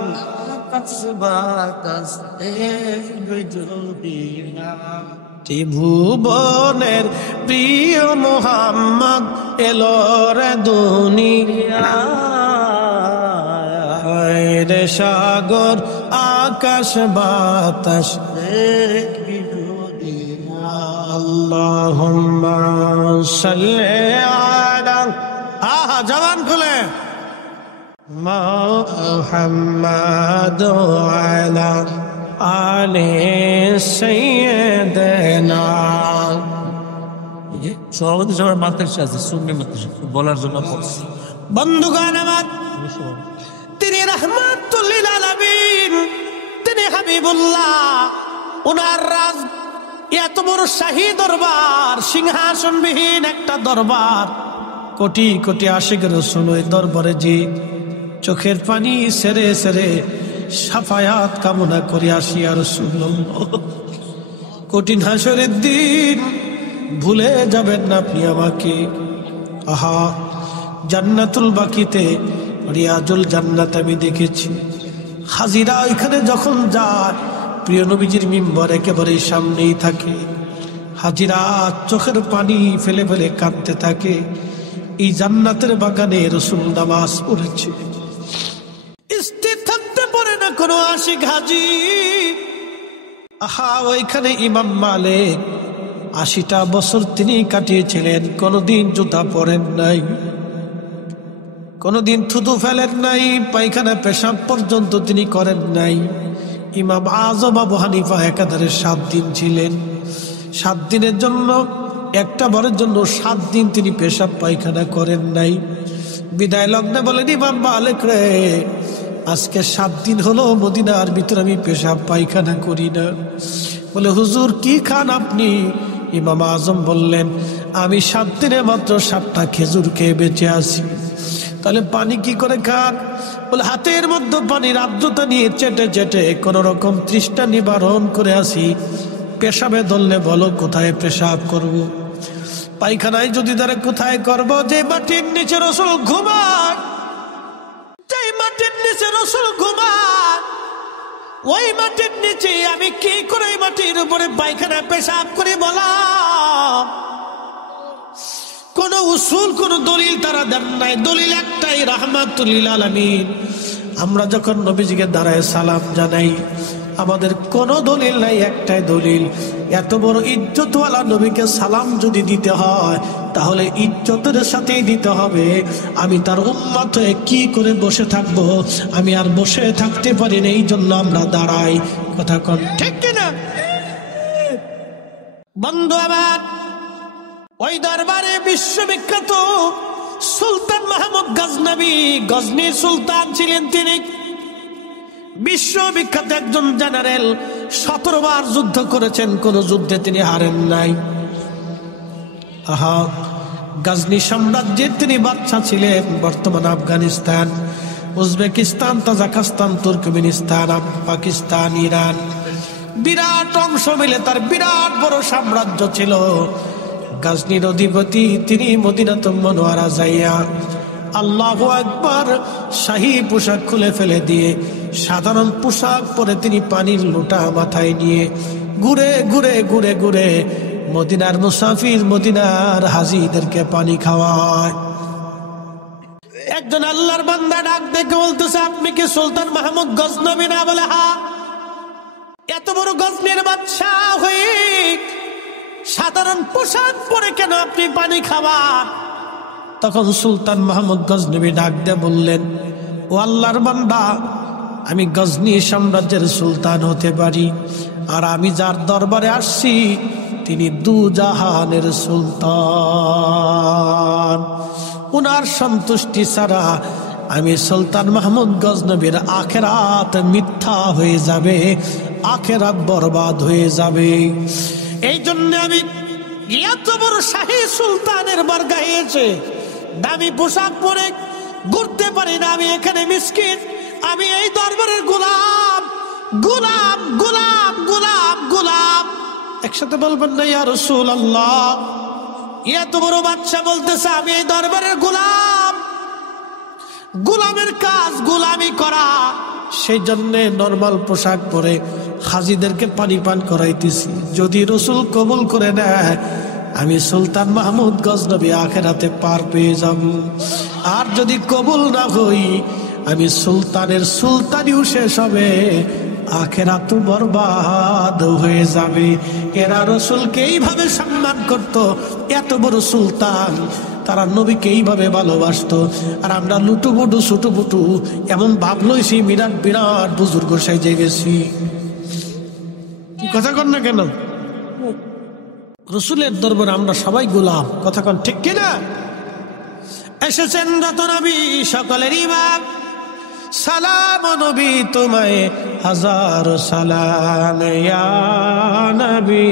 ত্রিভুবনের প্রিয় মোহাম্মদ এলো রে দুনিয়ায়, রে সাগর আকাশ বাতাস আল্লাহুম্মা সাল্লি আলা, আহা জবান খুলে, মুহাম্মাদ আলা আলে সাইয়্যিদিনা। সভাপতি সবার মাদ্রাসা আছে, সুন্নি মাদ্রাসা, বলার জন্য বলছি। বন্ধুগণ আমার, তিনি রাহমাতুল লিল আলামিন, তিনি হাবিবুল্লাহ। ওনার রাজ এত বড় শাহী দরবার, সিংহাসনবিহীন একটা দরবার, কোটি কোটি আশিক রাসূল ওই দরবারে যে চোখের পানি সেরে সেরে সাফায়াত কামনা করে আসি। আর রাসূলুল্লাহ, কঠিন হাসরের দিন ভুলে যাবেন না আপনি আমাকে। আহা, জান্নাতুল বাকিতে রিয়াজুল জান্নাত আমি দেখেছি। হাজিরা ওইখানে যখন যায়, প্রিয় নবীজির মিম্বর একেবারে সামনেই থাকে। হাজিরা চোখের পানি ফেলে ফেলে কাঁদতে থাকে। এই জান্নাতের বাগানে রাসূল নামাজ পড়েছে, স্থির থাকতে পারে না কোনো আশিক হাজি। আহা, ওইখানে ইমাম মালিক 80টা বছর তিনি কাটিয়েছিলেন, কোনদিন জুতা পরেন নাই, কোনদিন থুতু ফেলেন নাই, পায়খানা পেশাব পর্যন্ত তিনি করেন নাই। ইমাম আজম আবু হানিফা একাধারে 7 দিন ছিলেন। 7 দিনের জন্য, একটা বারের জন্য 7 দিন তিনি পেশাব পায়খানা করেন নাই। বিদায় লগ্নে বলেন, ইমাম মালিক রে, আজকে 7 দিন হলো মদিনার ভিতরে আমি পেশাব পায়খানা করি না। বলে, হুজুর কি খান আপনি? ইমাম আজম বললেন, আমি 7 দিনে মাত্র 7টা খেজুর খেয়ে বেঁচে আছি। তাহলে পানি কি করে খান? বলে, হাতের মধ্যে পানির আর্দ্রতা নিয়ে চেটে চেটে কোন রকম তৃষ্ণা নিবারণ করে আসি। পেশাবে ধরলে বলো কোথায় পেশাব করব? পায়খানায় যদি ধরে কোথায় করব? যে মাটির নিচে রাসূল ঘুমায়, যে মাটির নিচে রাসূল ঘুমায়, ওই মাটির নিচে আমি কি করে মাটির উপরে পায়খানা পেশাব করি? বলা কোন উসুল, কোন দলিল তারা দেন নাই। দলিল একটাই, রাহমাতুল লিল আলামিন। আমরা যখন নবীজিকে দাঁড়ায় সালাম জানাই, আমাদের কোনো দলিল নাই, একটাই দলিল। এত বড় ইজ্জতওয়ালা নবীকে সালাম যদি দিতে হয়, তাহলে ইজ্জতের সাথেই দিতে হবে। আমি তার উম্মত হয়ে কি করে বসে থাকবো? আমি আর বসে থাকতে পারি না, এই জন্য আমরা দাঁড়াই। কথা কন ঠিক কিনা? বন্ধু আমার, ওই দরবারে বিশ্ববিখ্যাত সুলতান মাহমুদ গজনবী, গজনীর সুলতান ছিলেন তিনি। বিশ্ববিখ্যাত একজন জেনারেল, 17 বার যুদ্ধ করেছেন, কোন যুদ্ধে তিনি হারেন নাই। আহা, গজনী সাম্রাজ্যের তিনি বাদশা ছিলেন। বর্তমান Afghanistan, Uzbekistan, Tajikistan, Turkmenistan, Pakistan, Iran, বিরাট অংশ মিলে তার বিরাট বড় সাম্রাজ্য ছিল। গজনীর অধিপতি তিনি মদিনাতুল মুনাওয়ারা যাইয়া আল্লাহু আকবার। শাহী পোশাক খুলে ফেলে দিয়ে সাধারণ পোশাক পরে তিনি পানির লোটা মাথায় নিয়ে ঘুরে ঘুরে ঘুরে ঘুরে মদিনার মুসাফির, মদিনার হাজীদেরকে পানি খাওয়ায়। একজন আল্লাহর বান্দা ডাক দেখে বলতেছে, আপনি কি সুলতান মাহমুদ গজনবী না? বলে হ্যাঁ। এত বড় গজনীর বাদশাহ হয়ে সাধারণ পোশাক পরে কেন আপনি পানি খাবার? তখন সুলতান মাহমুদ গজনবী ডাক দিয়ে বললেন, ও আল্লাহর বান্দা, আমি গজনী সাম্রাজ্যের সুলতান হতে পারি, আর আমি যার দরবারে আসছি তিনি দুজাহানের সুলতান। উনার সন্তুষ্টি ছাড়া আমি সুলতান মাহমুদ গজনবীর আখেরাত মিথ্যা হয়ে যাবে, আখেরাত বরবাদ হয়ে যাবে। এই জন্য আমি এত বড় শাহী সুলতানের বরগাহে এসে দামি পোশাক পরে ঘুরতে পারি না। আমি এখানে মিসকিন, আমি এই দরবারের গোলাম, গোলাম গোলাম গোলাম গোলাম। একসাথে বলবেন না ইয়া রাসূলুল্লাহ? এত বড় বাদশা বলতেছে আমি এই দরবারের গোলাম, গোলামের কাজ গোলামি করা। সেই জন্য নরমাল পোশাক পরে হাজীদেরকে পানি পান করাইতেছি। যদি রাসূল কবুল করে নেয়, আমি সুলতান মাহমুদ গজনবী আখেরাতে পার পেয়ে যাব। আর যদি কবুল না হই, আমি সুলতানের সুলতানিও শেষ হবে, আখেরাত বরবাদ হয়ে যাবে। এরা রাসূলকে এইভাবে সম্মান করত। এত বড় সুলতান, তারা নবীকে এইভাবে ভালোবাসতো। আর আমরা লুটুপুটু ছুটুপুটু এমন ভাব লইছি বিরাট বিরাট বুজুর্গ সাইজে গেছি। কথা কন না কেন? রাসূলের দরবারে আমরা সবাই গোলাম। কথা কন ঠিক কিনা? এসেছেন রত নবী সকলের ইমাম, সালাম নবী তোমায় হাজার সালাম ইয়া নবী।